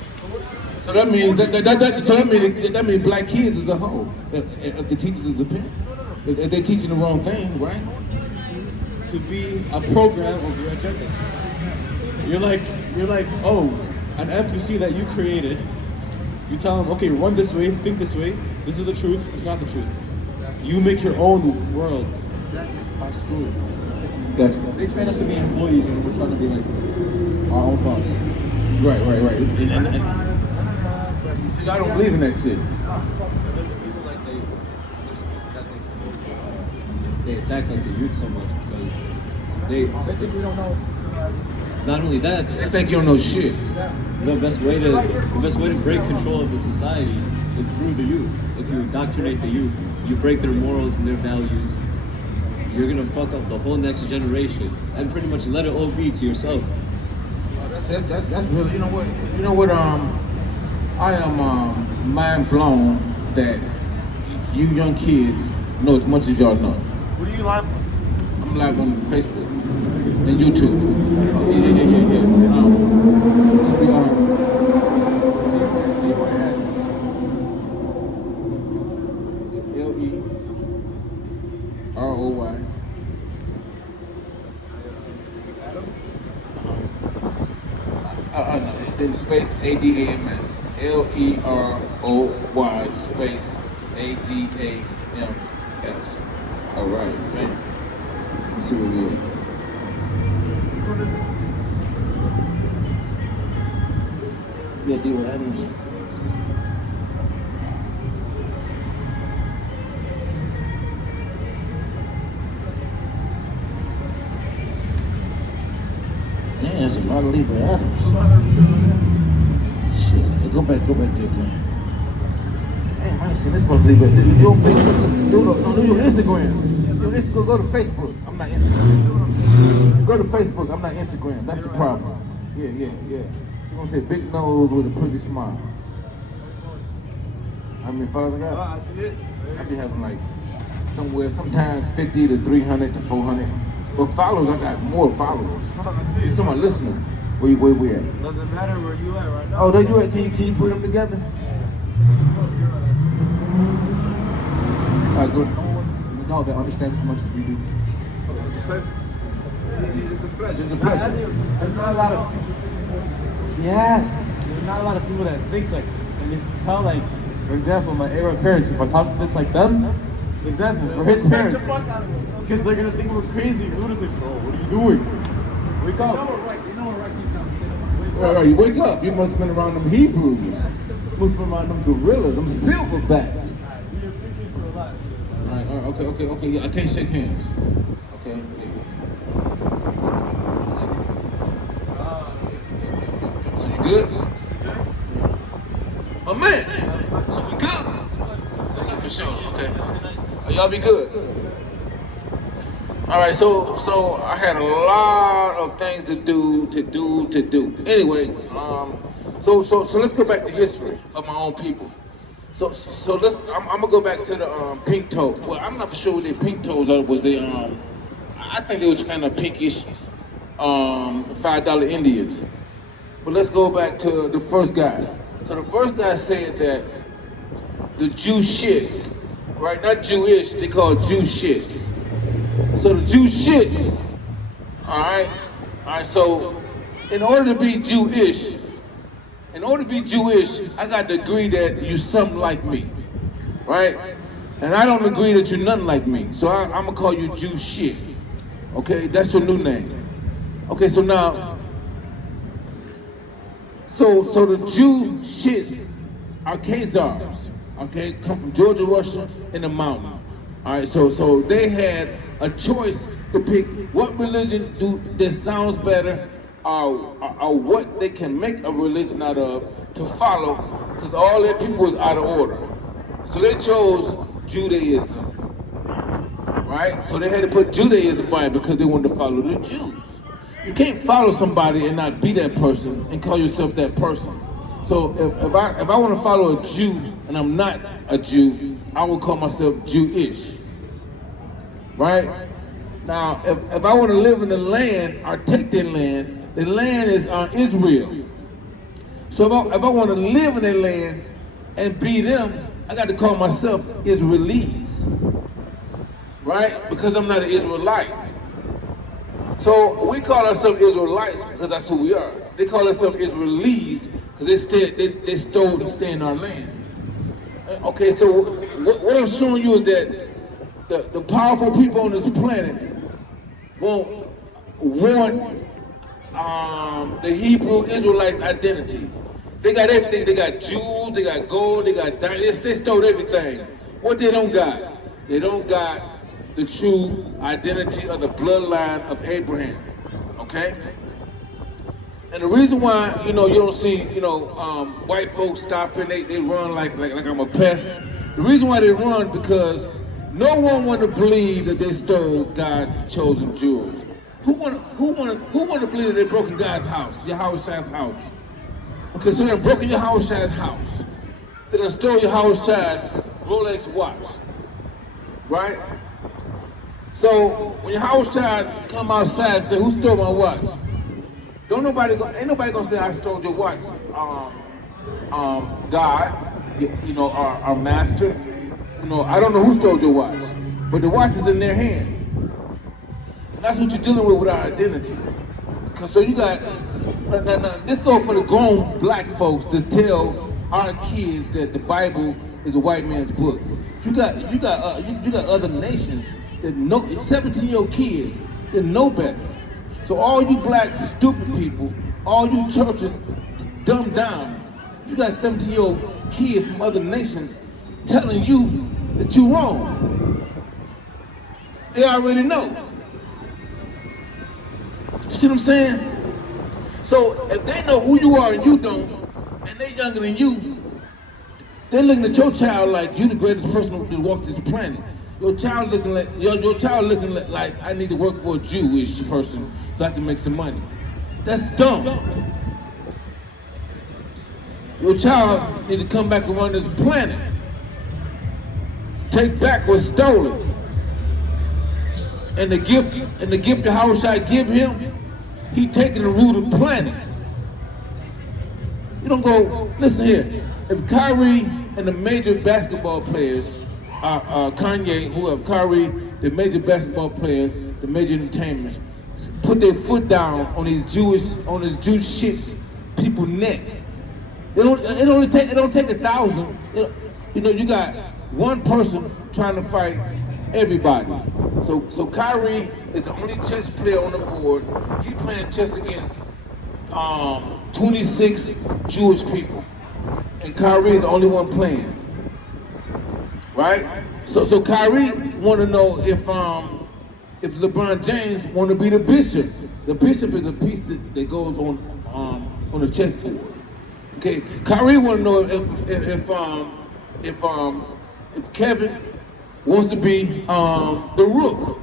So that means that means black kids as a whole. If the teachers is a pimp, if they're teaching the wrong thing, right? To be a program of your agenda. You're like, oh, an NPC that you created. You tell them, okay, run this way, think this way. This is the truth. It's not the truth. You make your own world by school. Gotcha. They train us to be employees, and we're trying to be like our own boss. Right. And see, I don't believe in that shit. There's a reason like they attack like the youth so much because they think we don't know. not only that, They think you don't know shit. the best way to break control of the society is through the youth. If you indoctrinate the youth, you break their morals and their values, you're gonna fuck up the whole next generation and pretty much let it all be to yourself. That's really, you know what, I am mind blown that you young kids know as much as y'all know. What are you live on? I'm live on Facebook and YouTube. Oh, yeah. LEROY. No, then space ADAMS. LEROY space ADAMS. All right, thank you. Let's see what we are. Yeah, D. Adams. Damn, that's a lot of Libra Adams. Shit, go back there, man. Damn, I ain't seen this much Libra. You on Facebook? Let's do your Instagram. Go to Facebook. I'm not Instagram. Go to Facebook. I'm not Instagram. That's the problem. Yeah. I'm gonna say big nose with a pretty smile. How many followers I got? I see it. I be having like sometimes 50 to 300 to 400. But followers, I got more followers. I see You're it. talking about listeners. Where we at? Doesn't matter where you at right now. Oh, there you at? Can you put them together? All right, good. No, they understand as much as we do. It's a pleasure. It's a pleasure. There's not a lot of there's not a lot of people that think like, and if you tell like, for example, my Arab parents, if I talk to this like them, for example, for his parents, because they're gonna think we're crazy. We're just like, bro, what are you doing? Wake up. All right, you wake up. You must have been around them Hebrews. You must have been around them gorillas, them silverbacks. All right, okay. Yeah, I can't shake hands. Okay. So you good? Oh man. So we good? Yeah, for sure. Okay. Oh, y'all be good. All right. So I had a lot of things to do. Anyway, so let's go back to history of my own people. So I'm gonna go back to the pink toes. Well, I'm not for sure what their pink toes are. Was they I think they was kind of pinkish $5 Indians. But let's go back to the first guy. So the first guy said that the Jew shits, right? Not Jewish, they call it Jew shits. So the Jew shits, all right, so in order to be Jewish, I got to agree that you something like me, right? And I don't agree that you're nothing like me. So I'm gonna call you Jew shit. Okay, that's your new name. Okay, so now, so the Jew shits are Khazars, okay, come from Georgia, Russia, in the mountain. All right, so they had a choice to pick what religion that sounds better, or what they can make a religion out of to follow, because all their people was out of order. So they chose Judaism, right? So they had to put Judaism by it because they wanted to follow the Jews. You can't follow somebody and not be that person and call yourself that person. So if I want to follow a Jew and I'm not a Jew, I will call myself Jewish, right? Now, if I want to live in the land or take their land, the land is Israel. So if I want to live in their land and be them, I got to call myself Israelis, right? Because I'm not an Israelite. So we call ourselves Israelites because that's who we are. They call themselves Israelis because they stole and stay in our land. Okay, so what I'm showing you is that the powerful people on this planet won't want the Hebrew Israelites' identity. They got everything. They got Jews, they got gold, they got diamonds. They stole everything. What they don't got? They don't got the true identity of the bloodline of Abraham. Okay? And the reason why, you don't see, white folks stopping, they run like I'm a pest. The reason why they run because no one want to believe that they stole God's chosen jewels. Who want to believe that they broke in God's house, Yahweh's house? Okay, so they're broken Yahweh's house. They done stole Yahweh's Rolex watch, right? So when Yahweh's come outside and say, "Who stole my watch?" Ain't nobody gonna say, "I stole your watch." God, our master. I don't know who stole your watch, but the watch is in their hand. And that's what you're dealing with our identity. Because so you got, now, this goes for the grown black folks to tell our kids that the Bible is a white man's book. You got other nations that know, 17-year-old kids that know better. So all you black stupid people, all you churches dumb down, you got 17-year-old kids from other nations telling you that you're wrong. They already know. You see what I'm saying? So if they know who you are and you don't, and they're younger than you, they're looking at your child like you the greatest person to walk this planet. Your child looking like I need to work for a Jewish person so I can make some money. That's dumb. Your child need to come back and run this planet. Take back what's stolen. And the gift Yahushua give him, he taking the root of the planet. You don't go, listen here, if Kyrie and the major basketball players, Kanye, Kyrie, the major basketball players, the major entertainers, put their foot down on these Jewish shits people's neck. It don't take 1,000. You know, you got one person trying to fight everybody. So Kyrie is the only chess player on the board. He playing chess against 26 Jewish people, and Kyrie is the only one playing. Right? So Kyrie want to know if LeBron James want to be the bishop. The bishop is a piece that goes on the chessboard. Okay, Kyrie want to know if Kevin wants to be the rook.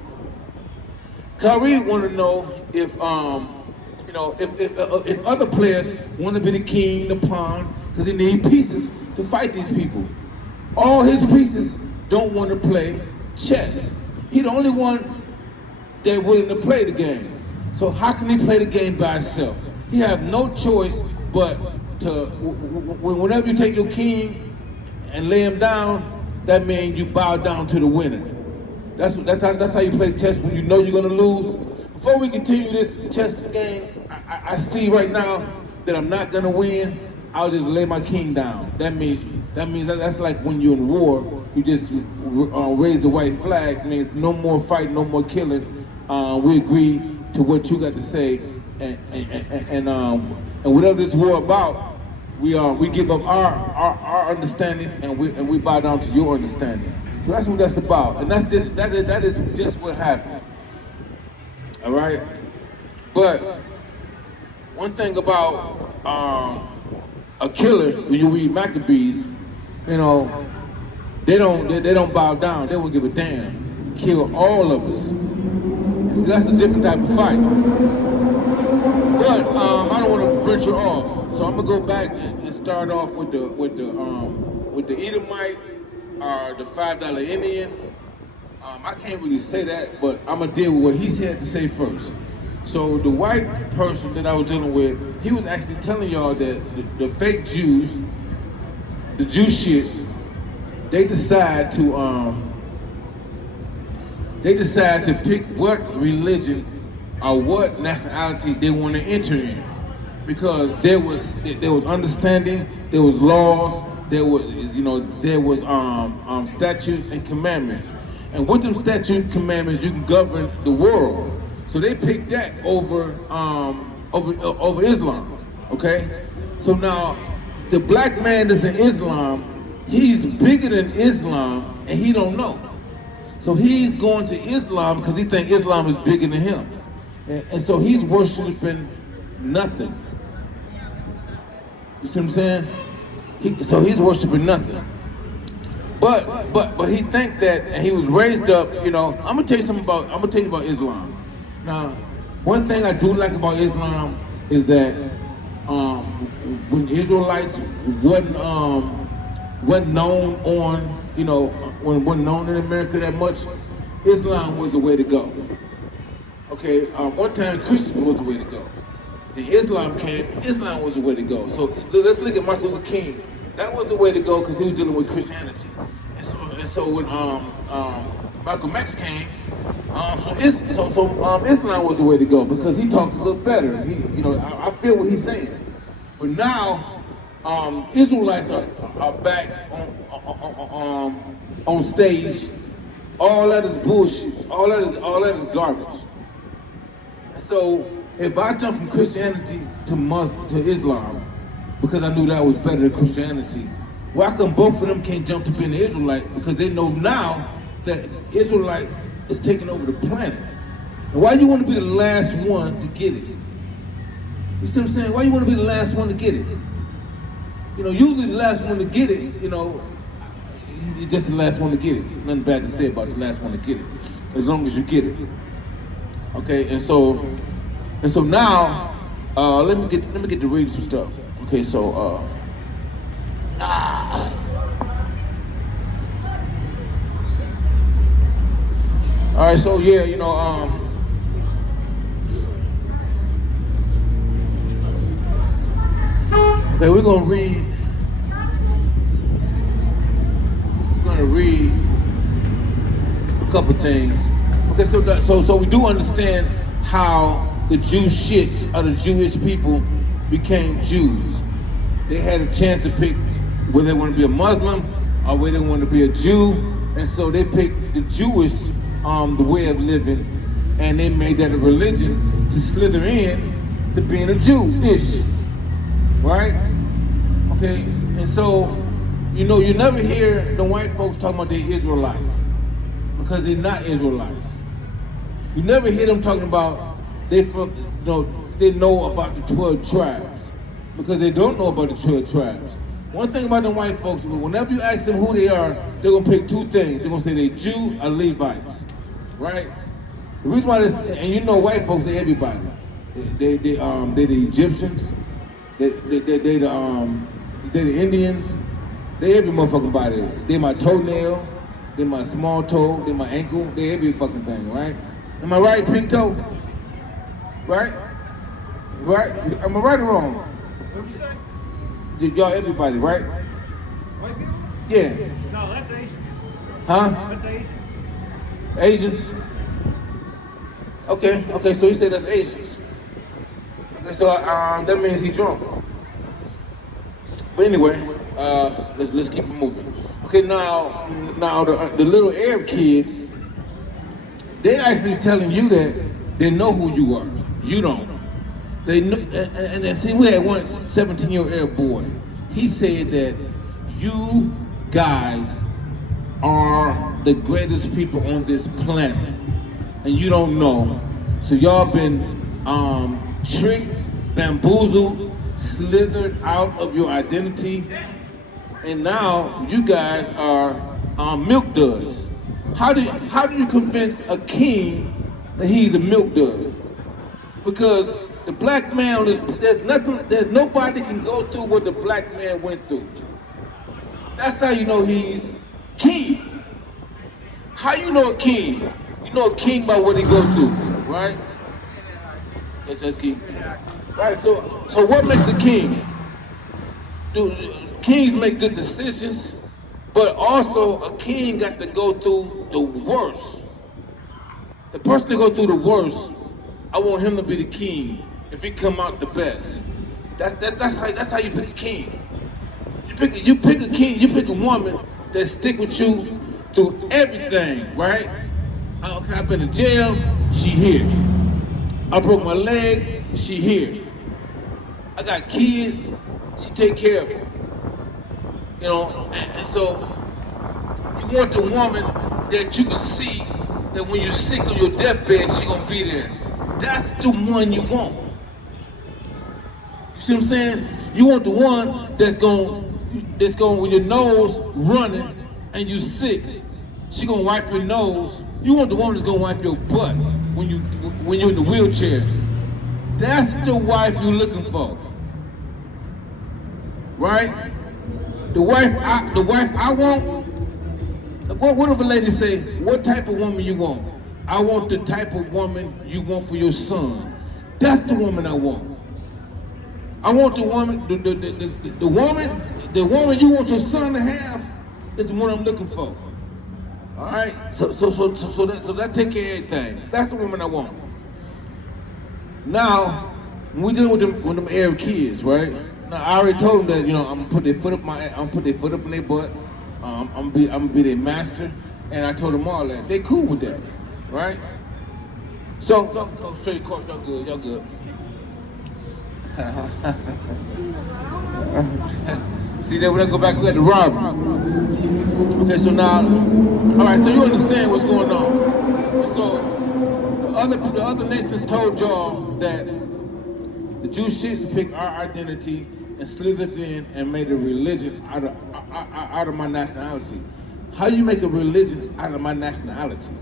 Kyrie want to know if other players want to be the king, the pawn, because they need pieces to fight these people. All his pieces don't want to play chess. He the only one that willing to play the game. So how can he play the game by himself? He have no choice but to, whenever you take your king and lay him down, that means you bow down to the winner. That's how you play chess when you know you're gonna lose. Before we continue this chess game, I see right now that I'm not gonna win. I'll just lay my king down. That means that's like when you're in war, you just raise the white flag. It means no more fighting, no more killing. We agree to what you got to say, and whatever this war about, we give up our understanding and we bow down to your understanding. So that's what that's about, and that is just what happened. All right, but one thing about a killer, when you read Maccabees, you know, they don't bow down. They won't give a damn. Kill all of us. See, that's a different type of fight. But I don't want to venture off, so I'm gonna go back and start off with the Edomite, the $5 Indian. I can't really say that, but I'm gonna deal with what he had to say first. So the white person that I was dealing with, he was actually telling y'all that the fake Jews, the Jew shits, they decide to pick what religion or what nationality they want to enter in, because there was understanding, there was laws, there was statutes and commandments, and with them statutes and commandments you can govern the world. So they picked that over Islam. Okay, so now the black man that's in Islam, he's bigger than Islam and he don't know. So he's going to Islam because he thinks Islam is bigger than him. And so he's worshiping nothing. You see what I'm saying? So he's worshiping nothing. But he think that, and he was raised up, you know, I'm gonna tell you about Islam. Now, one thing I do like about Islam is that when Israelites wasn't known on, you know, when wasn't known in America that much, Islam was the way to go. Okay, one time Christians was the way to go. Then Islam came, Islam was the way to go. So let's look at Martin Luther King. That was the way to go because he was dealing with Christianity. And so when Malcolm X came, Islam was the way to go because he talks a little better. I feel what he's saying. But now, Israelites are back on stage. All that is bullshit. All that is garbage. So if I jump from Christianity to Islam because I knew that was better than Christianity, why come both of them can't jump to being an Israelite? Because they know now that Israelites is taking over the planet. And why you want to be the last one to get it? You see what I'm saying? Why you want to be the last one to get it? You know, usually the last one to get it, you know, you're just the last one to get it. Nothing bad to say about the last one to get it, as long as you get it. Okay, and so now, let me get to reading some stuff. Okay, so All right, so yeah, you know, okay, we're gonna read. We're gonna read a couple things. Okay, so we do understand how the Jewish shits or the Jewish people became Jews. They had a chance to pick whether they want to be a Muslim or whether they want to be a Jew, and so they picked the Jewish the way of living, and they made that a religion to slither in to being a Jew-ish, right? Okay, and so, you know, you never hear the white folks talking about they Israelites, because they're not Israelites. You never hear them talking about they know about the 12 tribes, because they don't know about the 12 tribes. One thing about the white folks, whenever you ask them who they are, they're gonna pick two things. They're gonna say they Jew or Levites, right? The reason why this, and you know white folks, they everybody. They the Egyptians, they the Indians, they every motherfucking body. They my toenail, they my small toe, they my ankle, they every fucking thing, right? Am I right, pink toe? Right? Right? Am I right or wrong? What'd you say? Y'all everybody, right? White people? Yeah. No, that's Asian. Huh? That's Asian. Asians? Okay, so he said that's Asians. Okay, so that means he drunk. But anyway, let's keep it moving. Okay, now the little Arab kids, they're actually telling you that they know who you are. You don't. They know, and see, we had one 17-year-old Arab boy. He said that you guys are the greatest people on this planet, and you don't know. So y'all been tricked, bamboozled, slithered out of your identity, and now you guys are milk duds. How do you convince a king that he's a milk dud? Because the black man, there's nobody can go through what the black man went through. That's how you know he's king. How you know a king? You know a king by what he goes through, right? Yes, that's Keith. Right, so what makes a king? Kings make good decisions, but also a king got to go through the worst. The person that go through the worst, I want him to be the king if he come out the best. That's how you pick a king. You pick a king, you pick a woman that stick with you through everything, right? Okay, I've been in jail, she here. I broke my leg, she here. I got kids, she take care of them. You know, and so you want the woman that you can see that when you're sick on your deathbed, she gonna be there. That's the one you want. You see what I'm saying? You want the one that's going when your nose running and you sick, she gonna wipe your nose. You want the woman that's gonna wipe your butt when you're in the wheelchair. That's the wife you're looking for, right? The wife I want. What if a lady say, "What type of woman you want?" I want the type of woman you want for your son. That's the woman I want. I want the woman, the woman you want your son to have is the one I'm looking for. All right. So that take care of everything. That's the woman I want. Now, when we deal with them Arab kids, right? Now I already told them that I'm gonna put their foot up in their butt. I'm gonna be their master, and I told them all that. They cool with that, right? So show your course, y'all good. See that when I go back, we got the robbery. Okay, so now, all right, so you understand what's going on. So the other nations told y'all that the Jewish shits picked our identity and slithered in and made a religion out of my nationality. How you make a religion out of my nationality?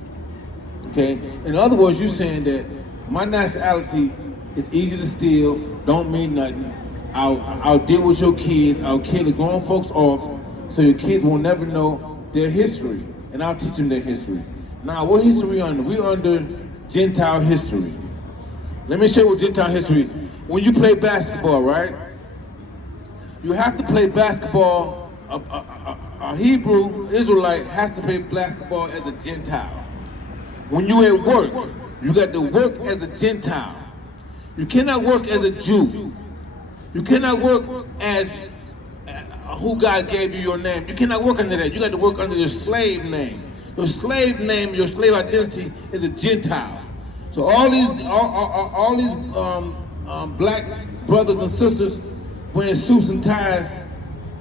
Okay, in other words, you're saying that my nationality is easy to steal, don't mean nothing. I'll deal with your kids, I'll kill the grown folks off so your kids will never know their history, and I'll teach them their history. Now, what history we under? We under Gentile history. Let me show you what Gentile history is. When you play basketball, right? You have to play basketball. A Hebrew Israelite has to play basketball as a Gentile. When you at work, you got to work as a Gentile. You cannot work as a Jew. You cannot work as who God gave you your name. You cannot work under that. You got to work under your slave name. Your slave name, your slave identity is a Gentile. So all these black brothers and sisters wearing suits and ties,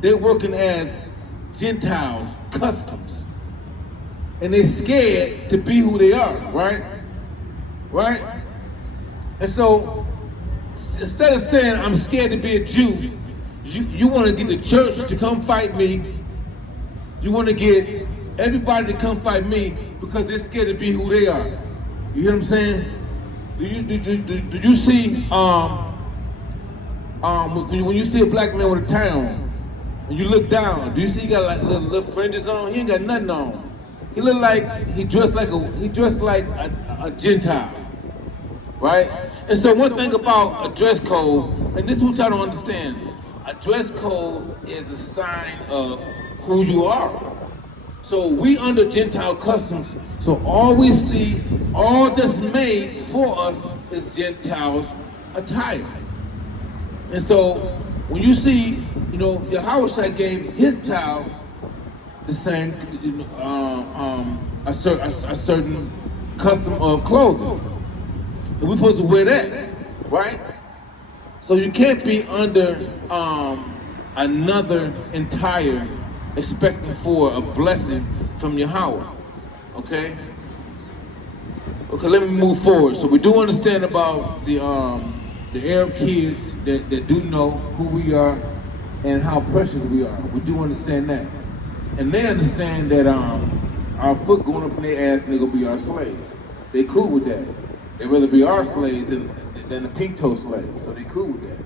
they're working as Gentiles, customs. And they're scared to be who they are, right? Right? And so instead of saying, I'm scared to be a Jew, you want to get the church to come fight me. You want to get everybody to come fight me because they're scared to be who they are. You hear what I'm saying? Do you see when you see a black man with a tie on, and you look down, do you see he got like little fringes on? He ain't got nothing on. He look like he dressed like a Gentile, right? And so one thing about a dress code, and this is what y'all don't understand, a dress code is a sign of who you are. So we under Gentile customs, so all we see, all that's made for us is Gentiles attire. And so when you see, Yahushua gave his child the same, a certain custom of clothing. And we're supposed to wear that, right? So you can't be under another entire expecting for a blessing from Yahweh, okay? Okay, let me move forward. So we do understand about the Arab kids that do know who we are and how precious we are. We do understand that. And they understand that our foot going up in their ass and they're gonna be our slaves. They cool with that. They'd rather be our slaves than the pink toe slaves, so they cool with that.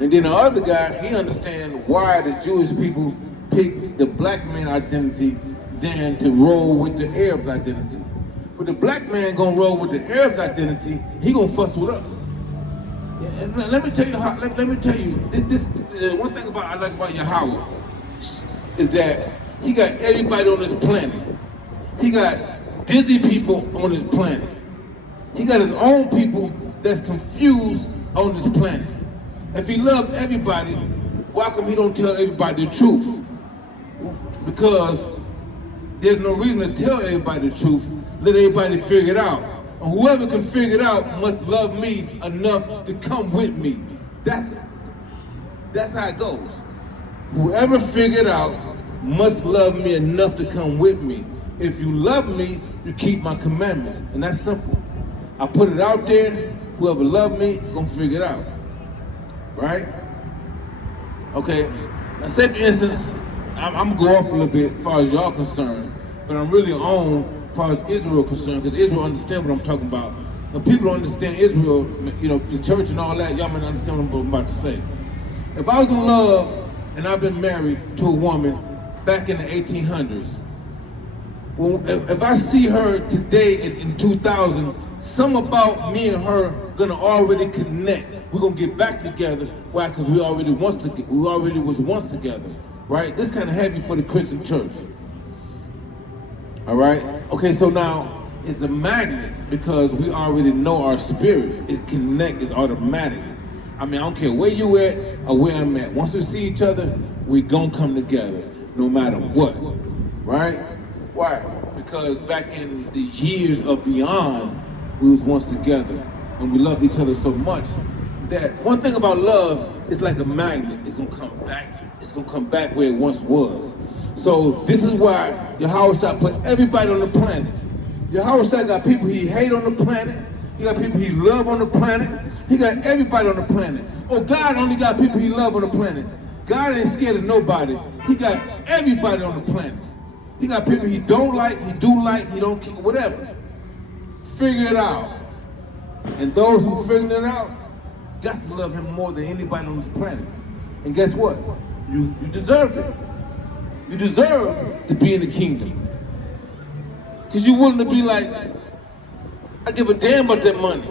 And then the other guy, he understands why the Jewish people pick the black man identity than to roll with the Arab's identity. But the black man gonna roll with the Arab's identity, he gonna fuss with us. And let me tell you this one thing I like about Yahweh is that he got everybody on this planet. He got dizzy people on this planet. He got his own people that's confused on this planet. If he loved everybody, why come he don't tell everybody the truth? Because there's no reason to tell everybody the truth. Let everybody figure it out. And whoever can figure it out must love me enough to come with me. That's how it goes. Whoever figured out must love me enough to come with me. If you love me, you keep my commandments. And that's simple. I put it out there. Whoever love me, gonna figure it out. Right? Okay. Now say for instance, I'm gonna go off a little bit as far as y'all concerned, but I'm really on as far as Israel concerned, because Israel understands what I'm talking about. If people don't understand Israel, the church and all that, y'all might not understand what I'm about to say. If I was in love and I've been married to a woman back in the 1800s, well, if I see her today in 2000, something about me and her gonna already connect. We're gonna get back together. Why? Because we already was once together, right? This kind of heavy for the Christian church. All right. Okay. So now it's a magnet because we already know our spirits. It's connect. It's automatic. I mean, I don't care where you at or where I'm at. Once we see each other, we gonna come together, no matter what. Right? Why? Because back in the years of beyond, we was once together, and we loved each other so much that one thing about love is like a magnet. It's gonna come back. It's gonna come back where it once was. So this is why Yahushua put everybody on the planet. Yahushua got people he hate on the planet. He got people he love on the planet. He got everybody on the planet. Oh, God only got people he love on the planet. God ain't scared of nobody. He got everybody on the planet. He got people he don't like, he do like, he don't care, whatever. Figure it out. And those who figure it out, got to love him more than anybody on this planet. And guess what? You deserve it. You deserve to be in the kingdom. Because you're willing to be like, I give a damn about that money.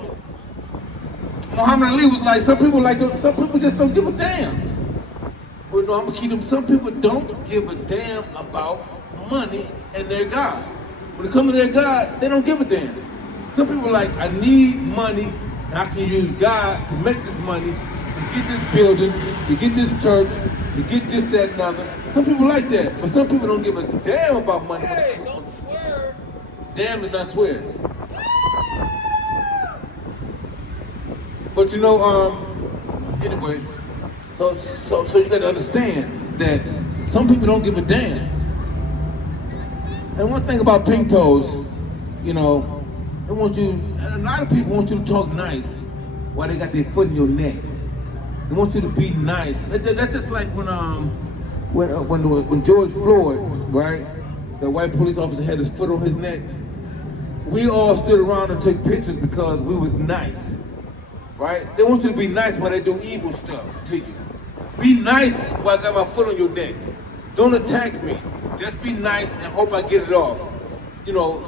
Muhammad Ali was like, some people just don't give a damn. Well, no, I'm gonna keep them. Some people don't give a damn about money and their God. When it comes to their God, they don't give a damn. Some people are like, I need money, and I can use God to make this money, to get this building, to get this church, to get this, that, and other. Some people like that, but some people don't give a damn about money. Hey, don't swear. Damn is not swear. But you know, anyway, so you gotta understand that some people don't give a damn. And one thing about Pink Toes, you know, they want you, and a lot of people want you to talk nice while they got their foot in your neck. They want you to be nice. That's just like when George Floyd, right, the white police officer had his foot on his neck. We all stood around and took pictures because we was nice, right? They want you to be nice while they do evil stuff to you. Be nice while I got my foot on your neck. Don't attack me. Just be nice and hope I get it off. You know,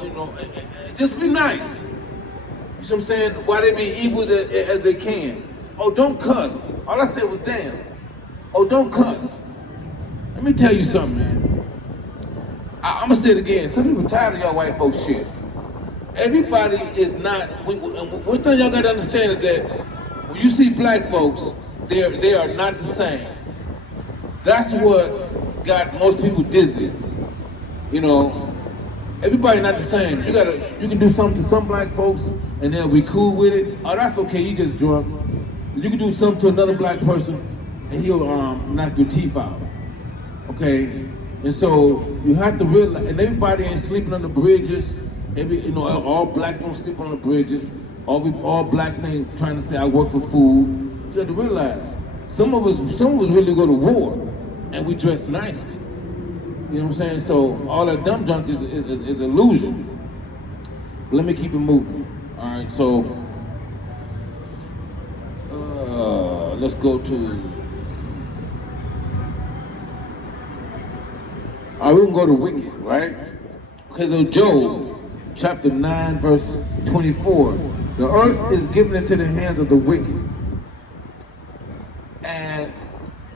just be nice. You see what I'm saying? While they be evil as they can. Oh, don't cuss. All I said was damn. Oh, don't cuss. Let me tell you something, man. I'm gonna say it again. Some people tired of y'all white folks shit. Everybody is not. One thing y'all gotta understand is that when you see black folks, they are not the same. That's what got most people dizzy. You know, everybody not the same. You can do something to some black folks and they'll be cool with it. Oh, that's okay. You just drunk. You can do something to another black person and he'll knock your teeth out. Okay, and so you have to realize, and everybody ain't sleeping on the bridges. All blacks don't sleep on the bridges. All blacks ain't trying to say I work for food. You have to realize, some of us really go to war, and we dress nicely. You know what I'm saying? So all that dumb junk is illusion. But let me keep it moving. All right, so let's go to. All right, we're gonna go to wicked, right? Because of Job, chapter 9, verse 24. The earth is given into the hands of the wicked, and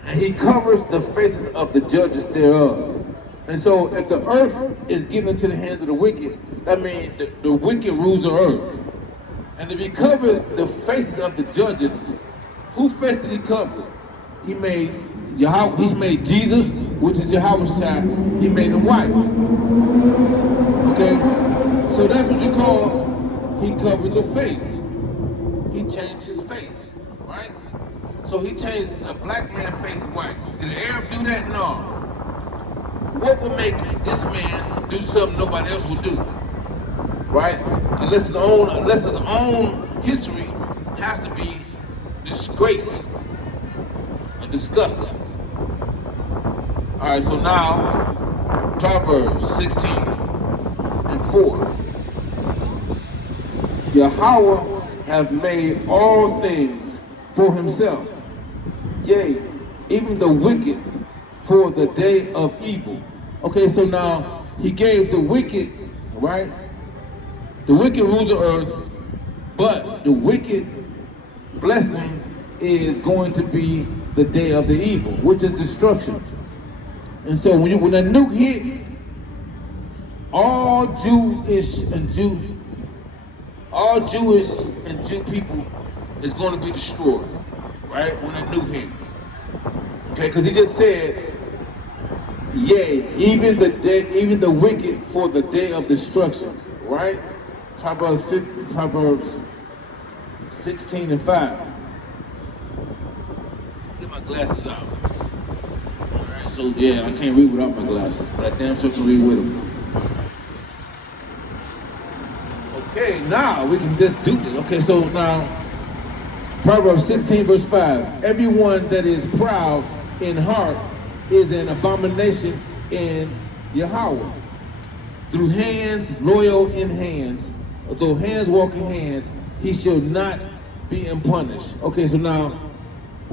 he covers the faces of the judges thereof. And so if the earth is given into the hands of the wicked, that means the wicked rules the earth. And if he covered the faces of the judges, whose face did he cover? He made Yahweh, he's made Jesus, which is Yahweh's child. He made him white. Okay? So that's what you call, he covered the face. He changed his face, right? So he changed a black man's face white. Did the Arab do that? No. What would make this man do something nobody else would do? Right? Unless his own history has to be disgrace or disgusting. All right, so now, Proverbs 16 and 4. Yahweh hath made all things for himself, yea, even the wicked for the day of evil. Okay, so now he gave the wicked, right? The wicked rules the earth, but the wicked blessing is going to be the day of the evil, which is destruction. And so when that nuke hit, all Jewish and Jew people is going to be destroyed, right? When that nuke hit, okay? Because he just said, yea, even the wicked for the day of destruction, right? Proverbs 16 and 5. Get my glasses out. Alright, so yeah, I can't read without my glasses, but I damn sure can read with them. Okay, now we can just do this. Okay, so now, Proverbs 16 verse 5. Everyone that is proud in heart is an abomination in Yahweh. Through hands, loyal in hands, though hands walk in hands, he shall not be unpunished. Okay, so now,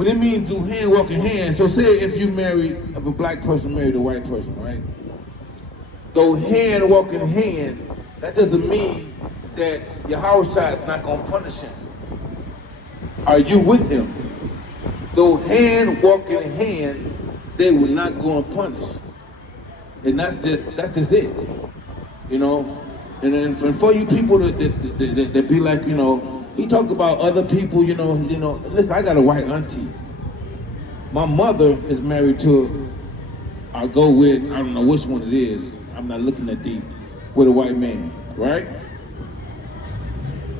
When it means do hand walking hand, so say if you marry, if a black person married a white person, right? Though hand walking hand, that doesn't mean that Yahushua is not going to punish him. Are you with him? Though hand walking hand, they will not go and punish. And that's just it. You know? And then for you people that be like, you know, he talk about other people, you know, listen, I got a white auntie. My mother is married to, I'll go with, I don't know which one it is, I'm not looking that deep, with a white man, right?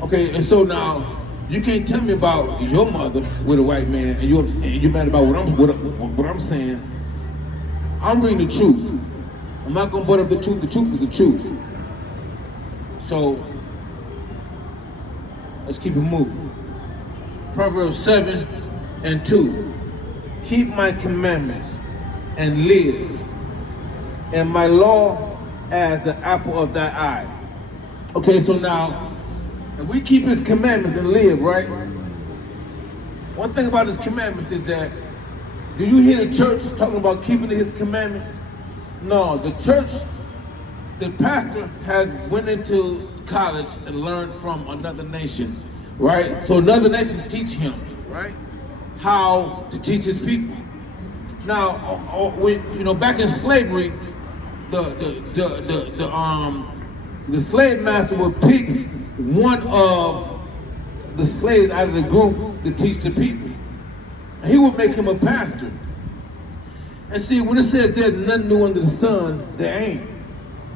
Okay, and so now, you can't tell me about your mother with a white man, and you're mad about what I'm saying. I'm reading the truth. I'm not gonna butt up the truth is the truth. So, let's keep it moving. Proverbs 7:2. Keep my commandments and live, and my law as the apple of thy eye. Okay, so now, if we keep his commandments and live, right? One thing about his commandments is that, do you hear the church talking about keeping his commandments? No, the church, the pastor has went into college and learned from another nation, right? So another nation teach him, right? How to teach his people. Now, when, back in slavery, the slave master would pick one of the slaves out of the group to teach the people. And he would make him a pastor. And see, when it says there's nothing new under the sun, there ain't.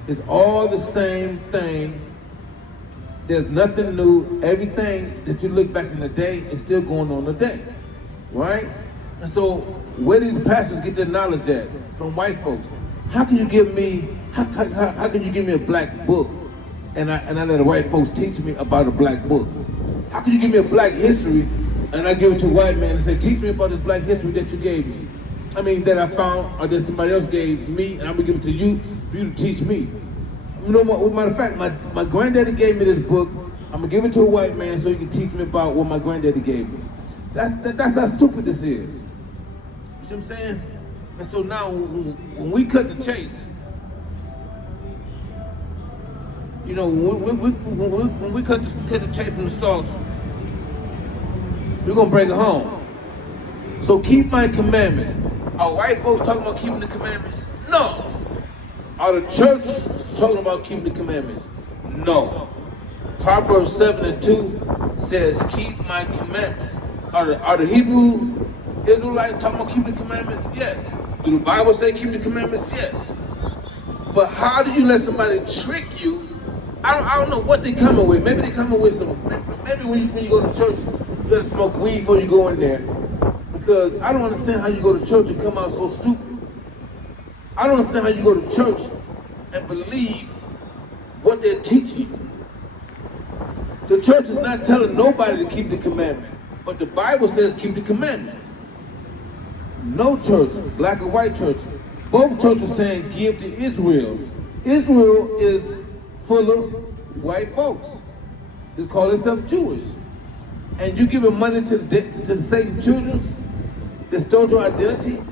It's all the same thing. There's nothing new. Everything that you look back in the day is still going on today, right? And so, where these pastors get their knowledge at? From white folks. How can you give me? How can you give me a black book, and I let the white folks teach me about a black book? How can you give me a black history, and I give it to a white man and say, teach me about this black history that you gave me? I mean, that I found, or that somebody else gave me, and I'm gonna give it to you for you to teach me. You know what? Matter of fact, my granddaddy gave me this book. I'm gonna give it to a white man so he can teach me about what my granddaddy gave me. That's how stupid this is. You see what I'm saying? And so now, when we cut the chase, when we cut the chase from the sauce, we're gonna bring it home. So keep my commandments. Are white folks talking about keeping the commandments? No. Are the church talking about keeping the commandments? No. Proverbs 7:2 says, keep my commandments. Are the Hebrew Israelites talking about keeping the commandments? Yes. Do the Bible say keep the commandments? Yes. But how do you let somebody trick you? I don't know what they're coming with. Maybe they're coming with some, maybe when you go to church, you gotta smoke weed before you go in there. Because I don't understand how you go to church and come out so stupid. I don't understand how you go to church and believe what they're teaching. The church is not telling nobody to keep the commandments, but the Bible says keep the commandments. No church, black or white church, both churches saying give to Israel. Israel is full of white folks. They call themselves Jewish. And you giving money to the Satan children that stole your identity?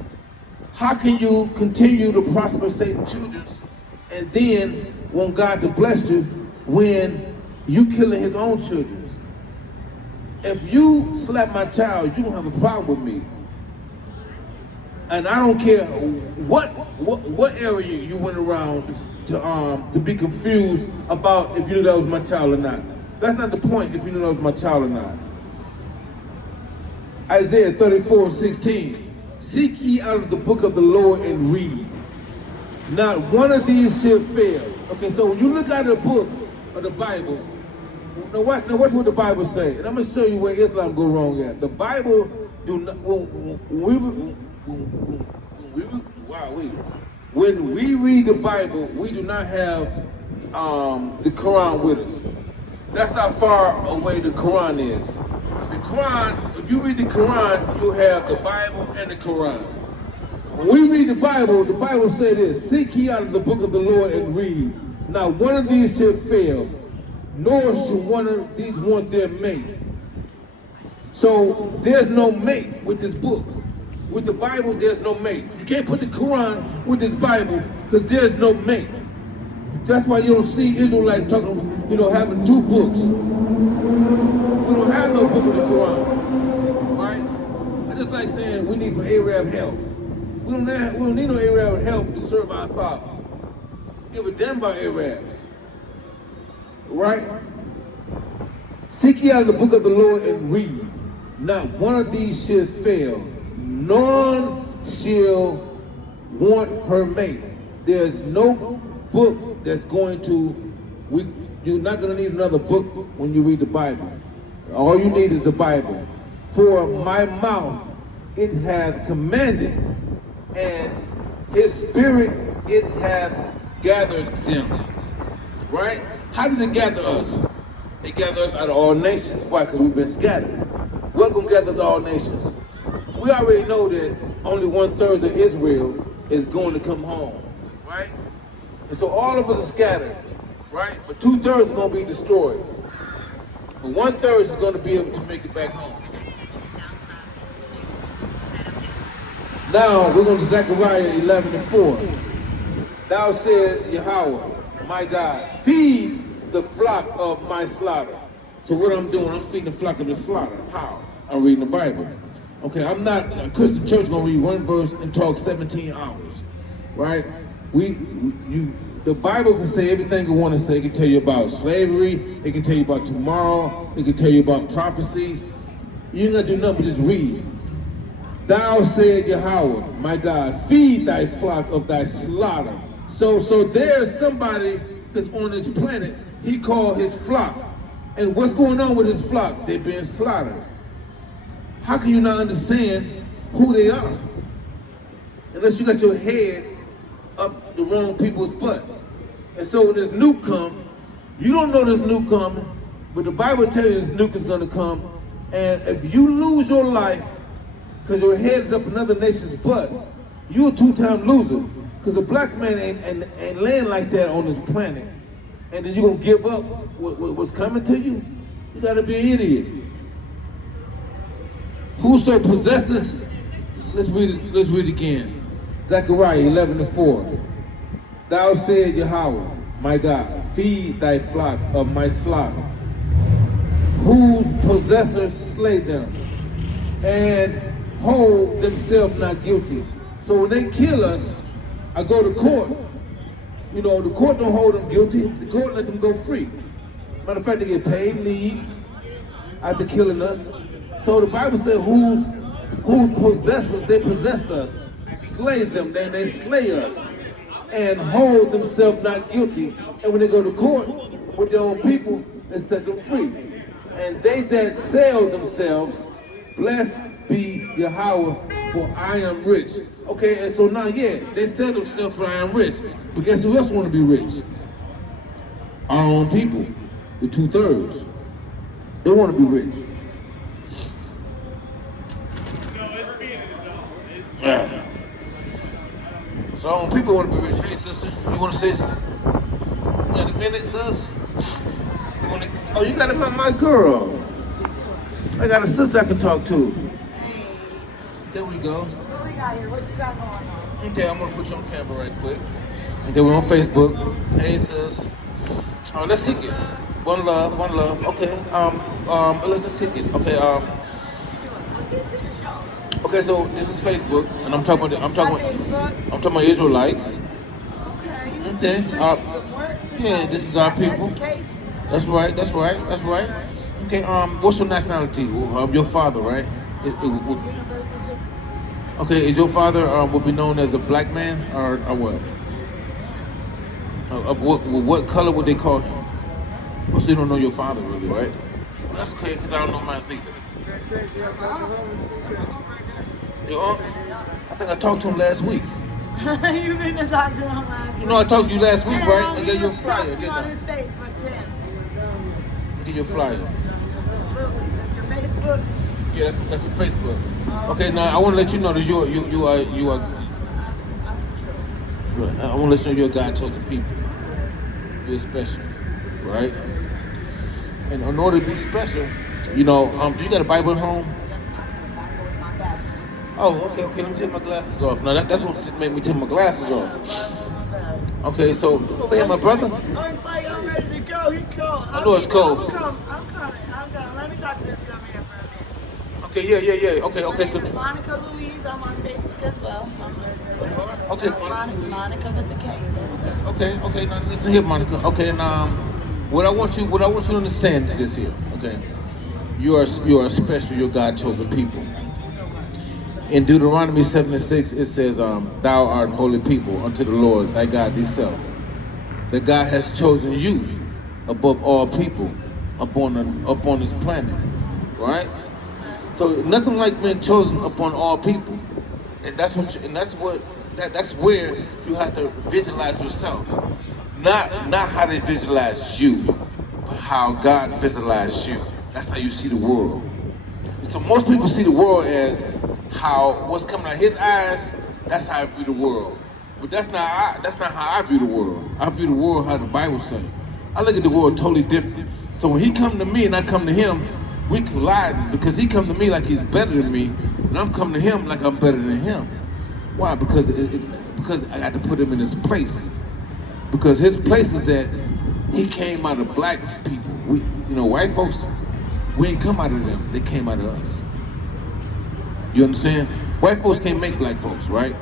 How can you continue to prosper Satan children and then want God to bless you when you killing his own children? If you slap my child, you don't have a problem with me. And I don't care what area you went around to be confused about if you knew that was my child or not. That's not the point if you knew that was my child or not. Isaiah 34:16. Seek ye out of the book of the Lord and read. Not one of these shall fail. Okay, so when you look at the book of the Bible, now watch what the Bible say. And I'm going to show you where Islam go wrong at. The Bible do not, when we read the Bible, we do not have the Quran with us. That's how far away the Quran is. The Quran, if you read the Quran, you have the Bible and the Quran. When we read the Bible says this: seek ye out of the book of the Lord and read. Not one of these shall fail, nor shall one of these want their mate. So there's no mate with this book. With the Bible, there's no mate. You can't put the Quran with this Bible because there's no mate. That's why you don't see Israelites talking, having two books. We don't have no book of the Quran, right? I just like saying we need some Arab help. We don't need no Arab help to serve our Father. Give a damn about Arabs, right? Seek ye out the book of the Lord and read. Not one of these shall fail. None shall want her mate. There's no book that's going to, you're not going to need another book when you read the Bible. All you need is the Bible. For my mouth it hath commanded, and his spirit it hath gathered them. Right? How did it gather us? It gathered us out of all nations. Why? Because we've been scattered. What gonna gather all nations? We already know that only 1/3 of Israel is going to come home, right? And so all of us are scattered, right? But 2/3 are gonna be destroyed. But 1/3 is gonna be able to make it back home. Now we're going to Zechariah 11:4. Thou said Yahweh, my God, feed the flock of my slaughter. So what I'm doing, I'm feeding the flock of the slaughter. How? I'm reading the Bible. Okay, I'm not, a Christian church gonna read one verse and talk 17 hours, right? The Bible can say everything it want to say. It can tell you about slavery. It can tell you about tomorrow. It can tell you about prophecies. You ain't gonna do nothing but just read. Thou said Yahweh, my God, feed thy flock of thy slaughter. So there's somebody that's on this planet, he called his flock. And what's going on with his flock? They're being slaughtered. How can you not understand who they are? Unless you got your head up the wrong people's butt. And so when this nuke come, you don't know this nuke coming, but the Bible tells you this nuke is gonna come. And if you lose your life because your head's up another nation's butt, you're a two-time loser. Because a black man ain't laying like that on this planet. And then you're gonna give up what's coming to you? You gotta be an idiot. Whoso possesses, let's read again. Zechariah 11:4. Thou said Yahweh, my God, feed thy flock of my slaughter, whose possessors slay them, and hold themselves not guilty. So when they kill us, I go to court. The court don't hold them guilty. The court let them go free. Matter of fact, they get paid leaves after killing us. So the Bible said, whose possessors, they possess us, slay them, they slay us, and hold themselves not guilty. And when they go to court with their own people, they set them free. And they that sell themselves, blessed be Yahweh, for I am rich. Okay, and so now, they sell themselves for I am rich. But guess who else want to be rich? Our own people, the 2/3. They want to be rich. So our own people want to be rich. Hey, sister, you want to say something? You got a minute, sis? You got my girl. I got a sister I can talk to. There we go. What we got here? What you got going on? Okay, I'm gonna put you on camera right quick. Okay, we're on Facebook. Hey, sis. Let's kick it. One love. Okay. Let's kick it. Okay. Okay. So this is Facebook, and I'm talking about Israelites. Okay. Yeah, this is our people. That's right. Okay. What's your nationality? Your father, right? Okay, is your father would be known as a black man or what? What color would they call him? Oh, so you don't know your father really, right? Well, that's okay, because I don't know mine either. Your uncle? I think I talked to him last week. You've been to talk to him last week. I talked to you last week, right? I gave you a flyer, didn't on I? his Facebook, Tim. I gave you a flyer. Absolutely. That's your Facebook? Yeah, that's the Facebook. Okay, now I want to let you know that you are. I want to let you know you're a God told the people. You're special, right? And in order to be special, You know, do you got a Bible at home? Yes, I have a Bible in my bag. Oh, okay. Let me take my glasses off. Now that's what made me take my glasses off. Okay, so over here, my brother. I'm ready to go. He cold. I know it's cold. I'm coming. Let me talk to this girl here for a minute. Okay, yeah. Okay, so Monica Louise, I'm on Facebook as well. okay. Monica with the K. Okay. Now listen here, Monica. Okay, and what I want you to understand is this here. Okay, you are special. You're God chosen people. In Deuteronomy 7:6, it says, "Thou art a holy people unto the Lord thy God thyself." That God has chosen you above all people upon this planet, right? So nothing like being chosen upon all people, and that's where you have to visualize yourself, not how they visualize you, but how God visualized you. That's how you see the world. So most people see the world as what's coming out of his eyes. That's how I view the world, but that's not how I view the world. I view the world how the Bible says. I look at the world totally different. So when he come to me and I come to him, we collide because he come to me like he's better than me, and I'm coming to him like I'm better than him. Why? Because I got to put him in his place. Because his place is that he came out of black people. We, white folks, we ain't come out of them. They came out of us. You understand? White folks can't make black folks, right?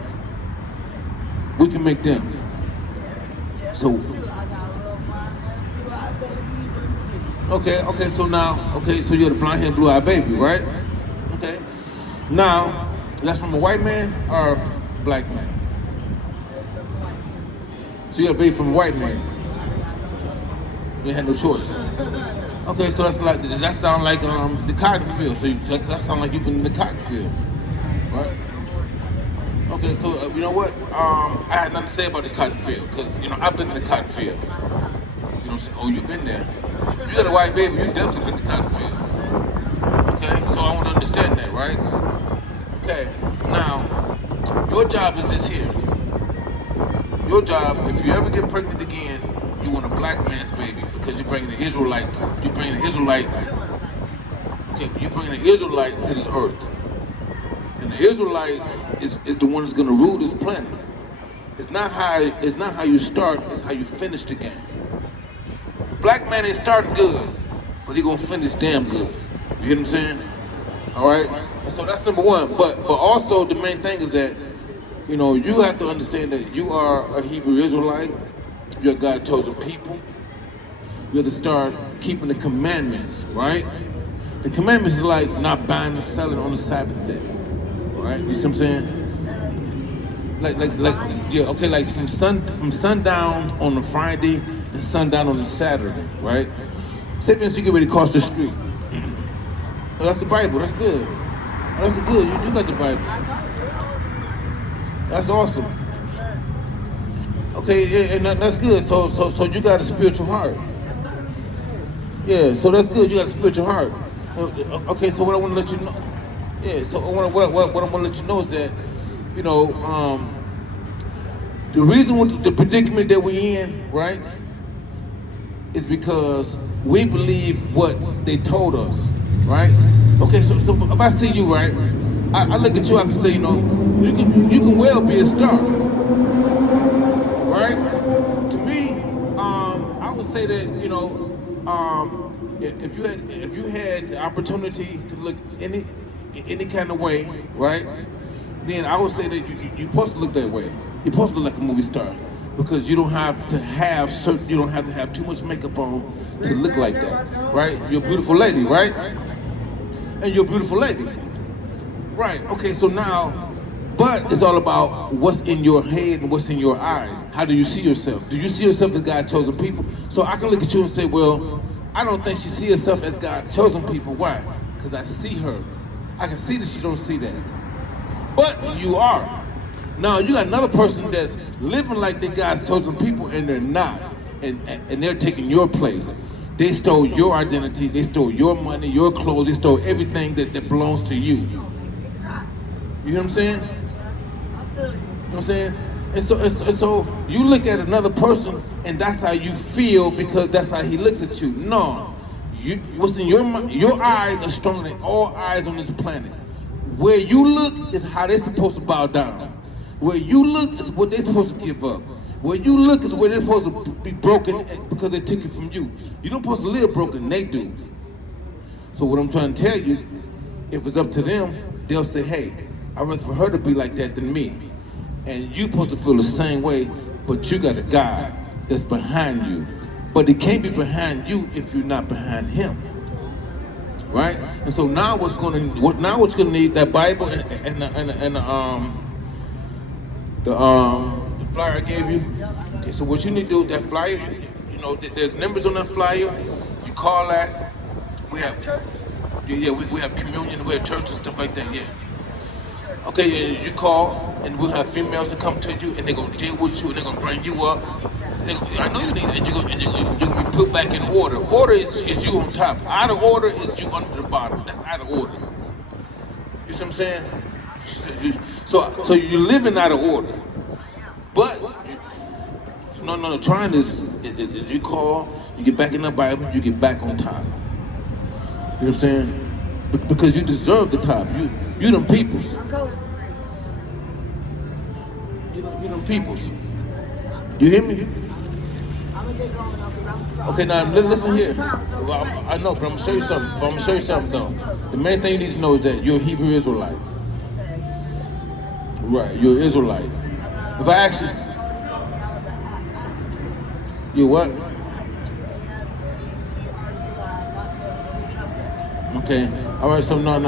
We can make them. So. Okay, so you're the blonde hair, blue eyed baby, right? Okay. Now, that's from a white man or a black man? So you got a baby from a white man. You had no choice. Okay, so that sounds like the cotton field. So that sounds like you've been in the cotton field, right? Okay, so you know what? I had nothing to say about the cotton field because I've been in the cotton field. Oh, you've been there. If you got a white baby, you definitely been in the cotton field. Okay, so I want to understand that, right? Okay, now your job is this here. Your job, if you ever get pregnant again, you want a black man's baby because you're bringing the Israelite. You're bringing the Israelite. Okay, you're bringing the Israelite to this earth, and the Israelite is the one that's going to rule this planet. It's not how you start. It's how you finish the game. Black man ain't starting good, but he gonna finish damn good. You hear what I'm saying? All right. And so that's number one. But also the main thing is that you have to understand that you are a Hebrew Israelite. You're a God chosen people. You have to start keeping the commandments, right? The commandments is like not buying and selling on the Sabbath day, right? You see what I'm saying? Like from sundown on a Friday and sundown on a Saturday, right? Say for instance you get ready to cross the street. Oh, that's the Bible. That's good. That's good. You got the Bible. That's awesome. Okay, and that's good. So you got a spiritual heart. Yeah. So that's good. You got a spiritual heart. Okay. So what I want to let you know. Yeah. So what I want to let you know is that the reason with the predicament that we're in, right, is because we believe what they told us, right? Okay, so if I see you, right, I look at you, I can say, you can well be a star, right? To me, I would say that, if you had the opportunity to look any kind of way, right, then I would say that you're supposed to look that way. You're supposed to look like a movie star because you don't have to have too much makeup on to look like that, right? You're a beautiful lady, right? And you're a beautiful lady, right? Okay, so now, but it's all about what's in your head and what's in your eyes. How do you see yourself? Do you see yourself as God chosen people? So I can look at you and say, well, I don't think she sees herself as God chosen people. Why? Because I see her. I can see that she don't see that. But you are. Now you got another person that's living like they God's chosen people and they're not. And they're taking your place. They stole your identity, they stole your money, your clothes, they stole everything that belongs to you. You hear what I'm saying? You know what I'm saying? And so you look at another person and that's how you feel because that's how he looks at you. No, what's in your eyes are stronger than all eyes on this planet. Where you look is how they're supposed to bow down. Where you look is what they're supposed to give up. Where you look is where they're supposed to be broken because they took it from you. You're not supposed to live broken, they do. So what I'm trying to tell you, if it's up to them, they'll say, hey, I'd rather for her to be like that than me. And you're supposed to feel the same way, but you got a God that's behind you. But he can't be behind you if you're not behind him. Right? And so now what you're gonna need, that Bible and the flyer I gave you. Okay, so what you need to do with that flyer, you know, there's numbers on that flyer. You call that. We have we have communion, we have church and stuff like that, yeah. Okay, yeah, you call and we'll have females that come to you and they're gonna deal with you and they're gonna bring you up. I know you need it, and you're gonna be put back in order. Order is you on top. Out of order is you under the bottom. That's out of order. You see what I'm saying? So you're living out of order. But no. Trying is you call, you get back in the Bible, you get back on top. You know what I'm saying? Because you deserve the top. You them peoples. You them peoples. You hear me? Okay, now listen here. Well, I know, but I'm gonna show you something. Though. The main thing you need to know is that you're a Hebrew Israelite. Right, you're an Israelite. If I ask you what? Okay. All right. So no.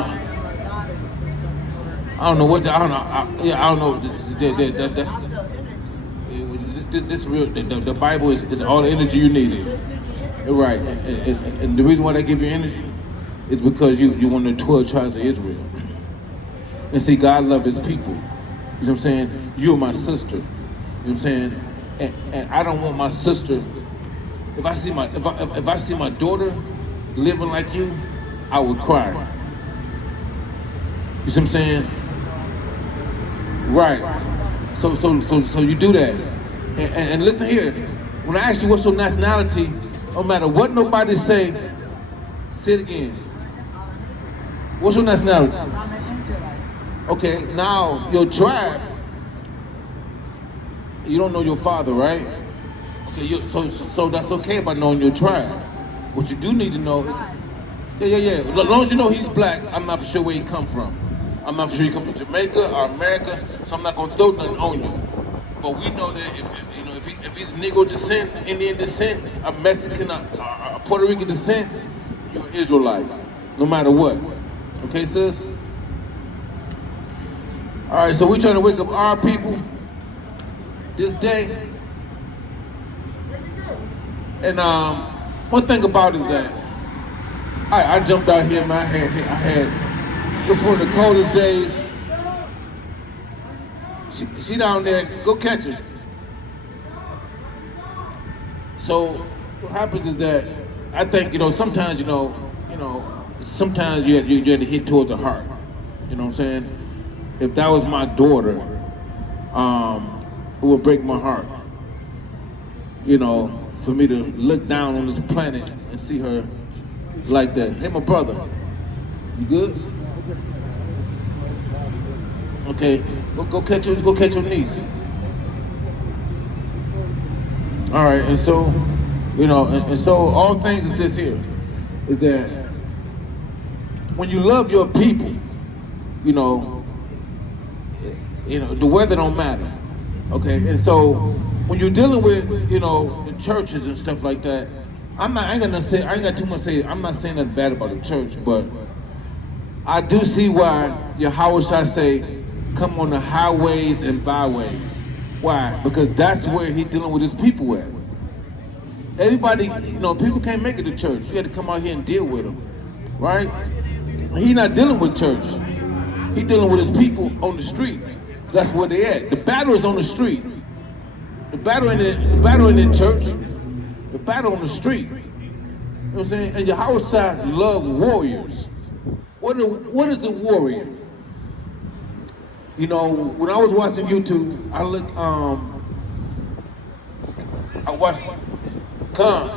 I don't know what. I don't know. This real. The Bible is all the energy you need. Right. And the reason why they give you energy is because you're one of the 12 tribes of Israel. And see, God loves his people. You know what I'm saying? You're my sister. You know what I'm saying? And I don't want my sister. If I see my daughter living like you, I would cry. You see what I'm saying? Right. So you do that. And listen here. When I ask you what's your nationality, no matter what nobody say it again. What's your nationality? Okay, now your tribe, you don't know your father, right? Okay, so that's okay about knowing your tribe. What you do need to know is, yeah. As long as you know he's black, I'm not for sure where he come from. I'm not for sure he come from Jamaica or America, so I'm not gonna throw nothing on you. But we know that if he's Negro descent, Indian descent, or Mexican, or Puerto Rican descent, you're an Israelite, no matter what. Okay, sis? All right, so we're trying to wake up our people this day. And one thing about it is that I jumped out here, man. I had this one of the coldest days. She down there, go catch her. So what happens is that I think, sometimes, sometimes you have to hit towards the heart. You know what I'm saying? If that was my daughter, it would break my heart. For me to look down on this planet and see her like that. Hey, my brother, you good? Okay, go catch your niece. All right, and so, and so all things is this here, is that when you love your people, the weather don't matter, okay? And so when you're dealing with, the churches and stuff like that, I ain't got too much to say. I'm not saying that's bad about the church, but I do see why Yahweh shall say, come on the highways and byways. Why? Because that's where he's dealing with his people at. Everybody, people can't make it to church. You had to come out here and deal with them, right? He's not dealing with church. He's dealing with his people on the street. That's where they at. The battle is on the street. The battle ain't in church. The battle on the street. You know what I'm saying? And Yahweh shall love warriors. What is a warrior? When I was watching YouTube, I watched Khan.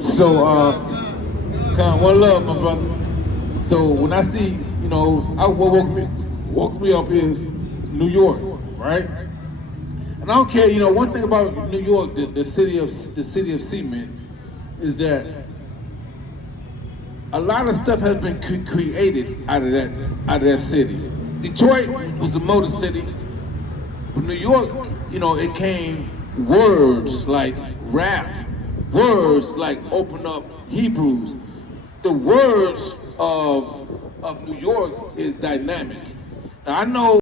So, Con, one love, my brother. So when I see, you know, what woke me up is New York, right? And I don't care, you know, one thing about New York, the city of cement, is that a lot of stuff has been created out of that city. Detroit was a motor city, but New York, you know, it came words like rap, words like open up Hebrews. The words of New York is dynamic. Now, I know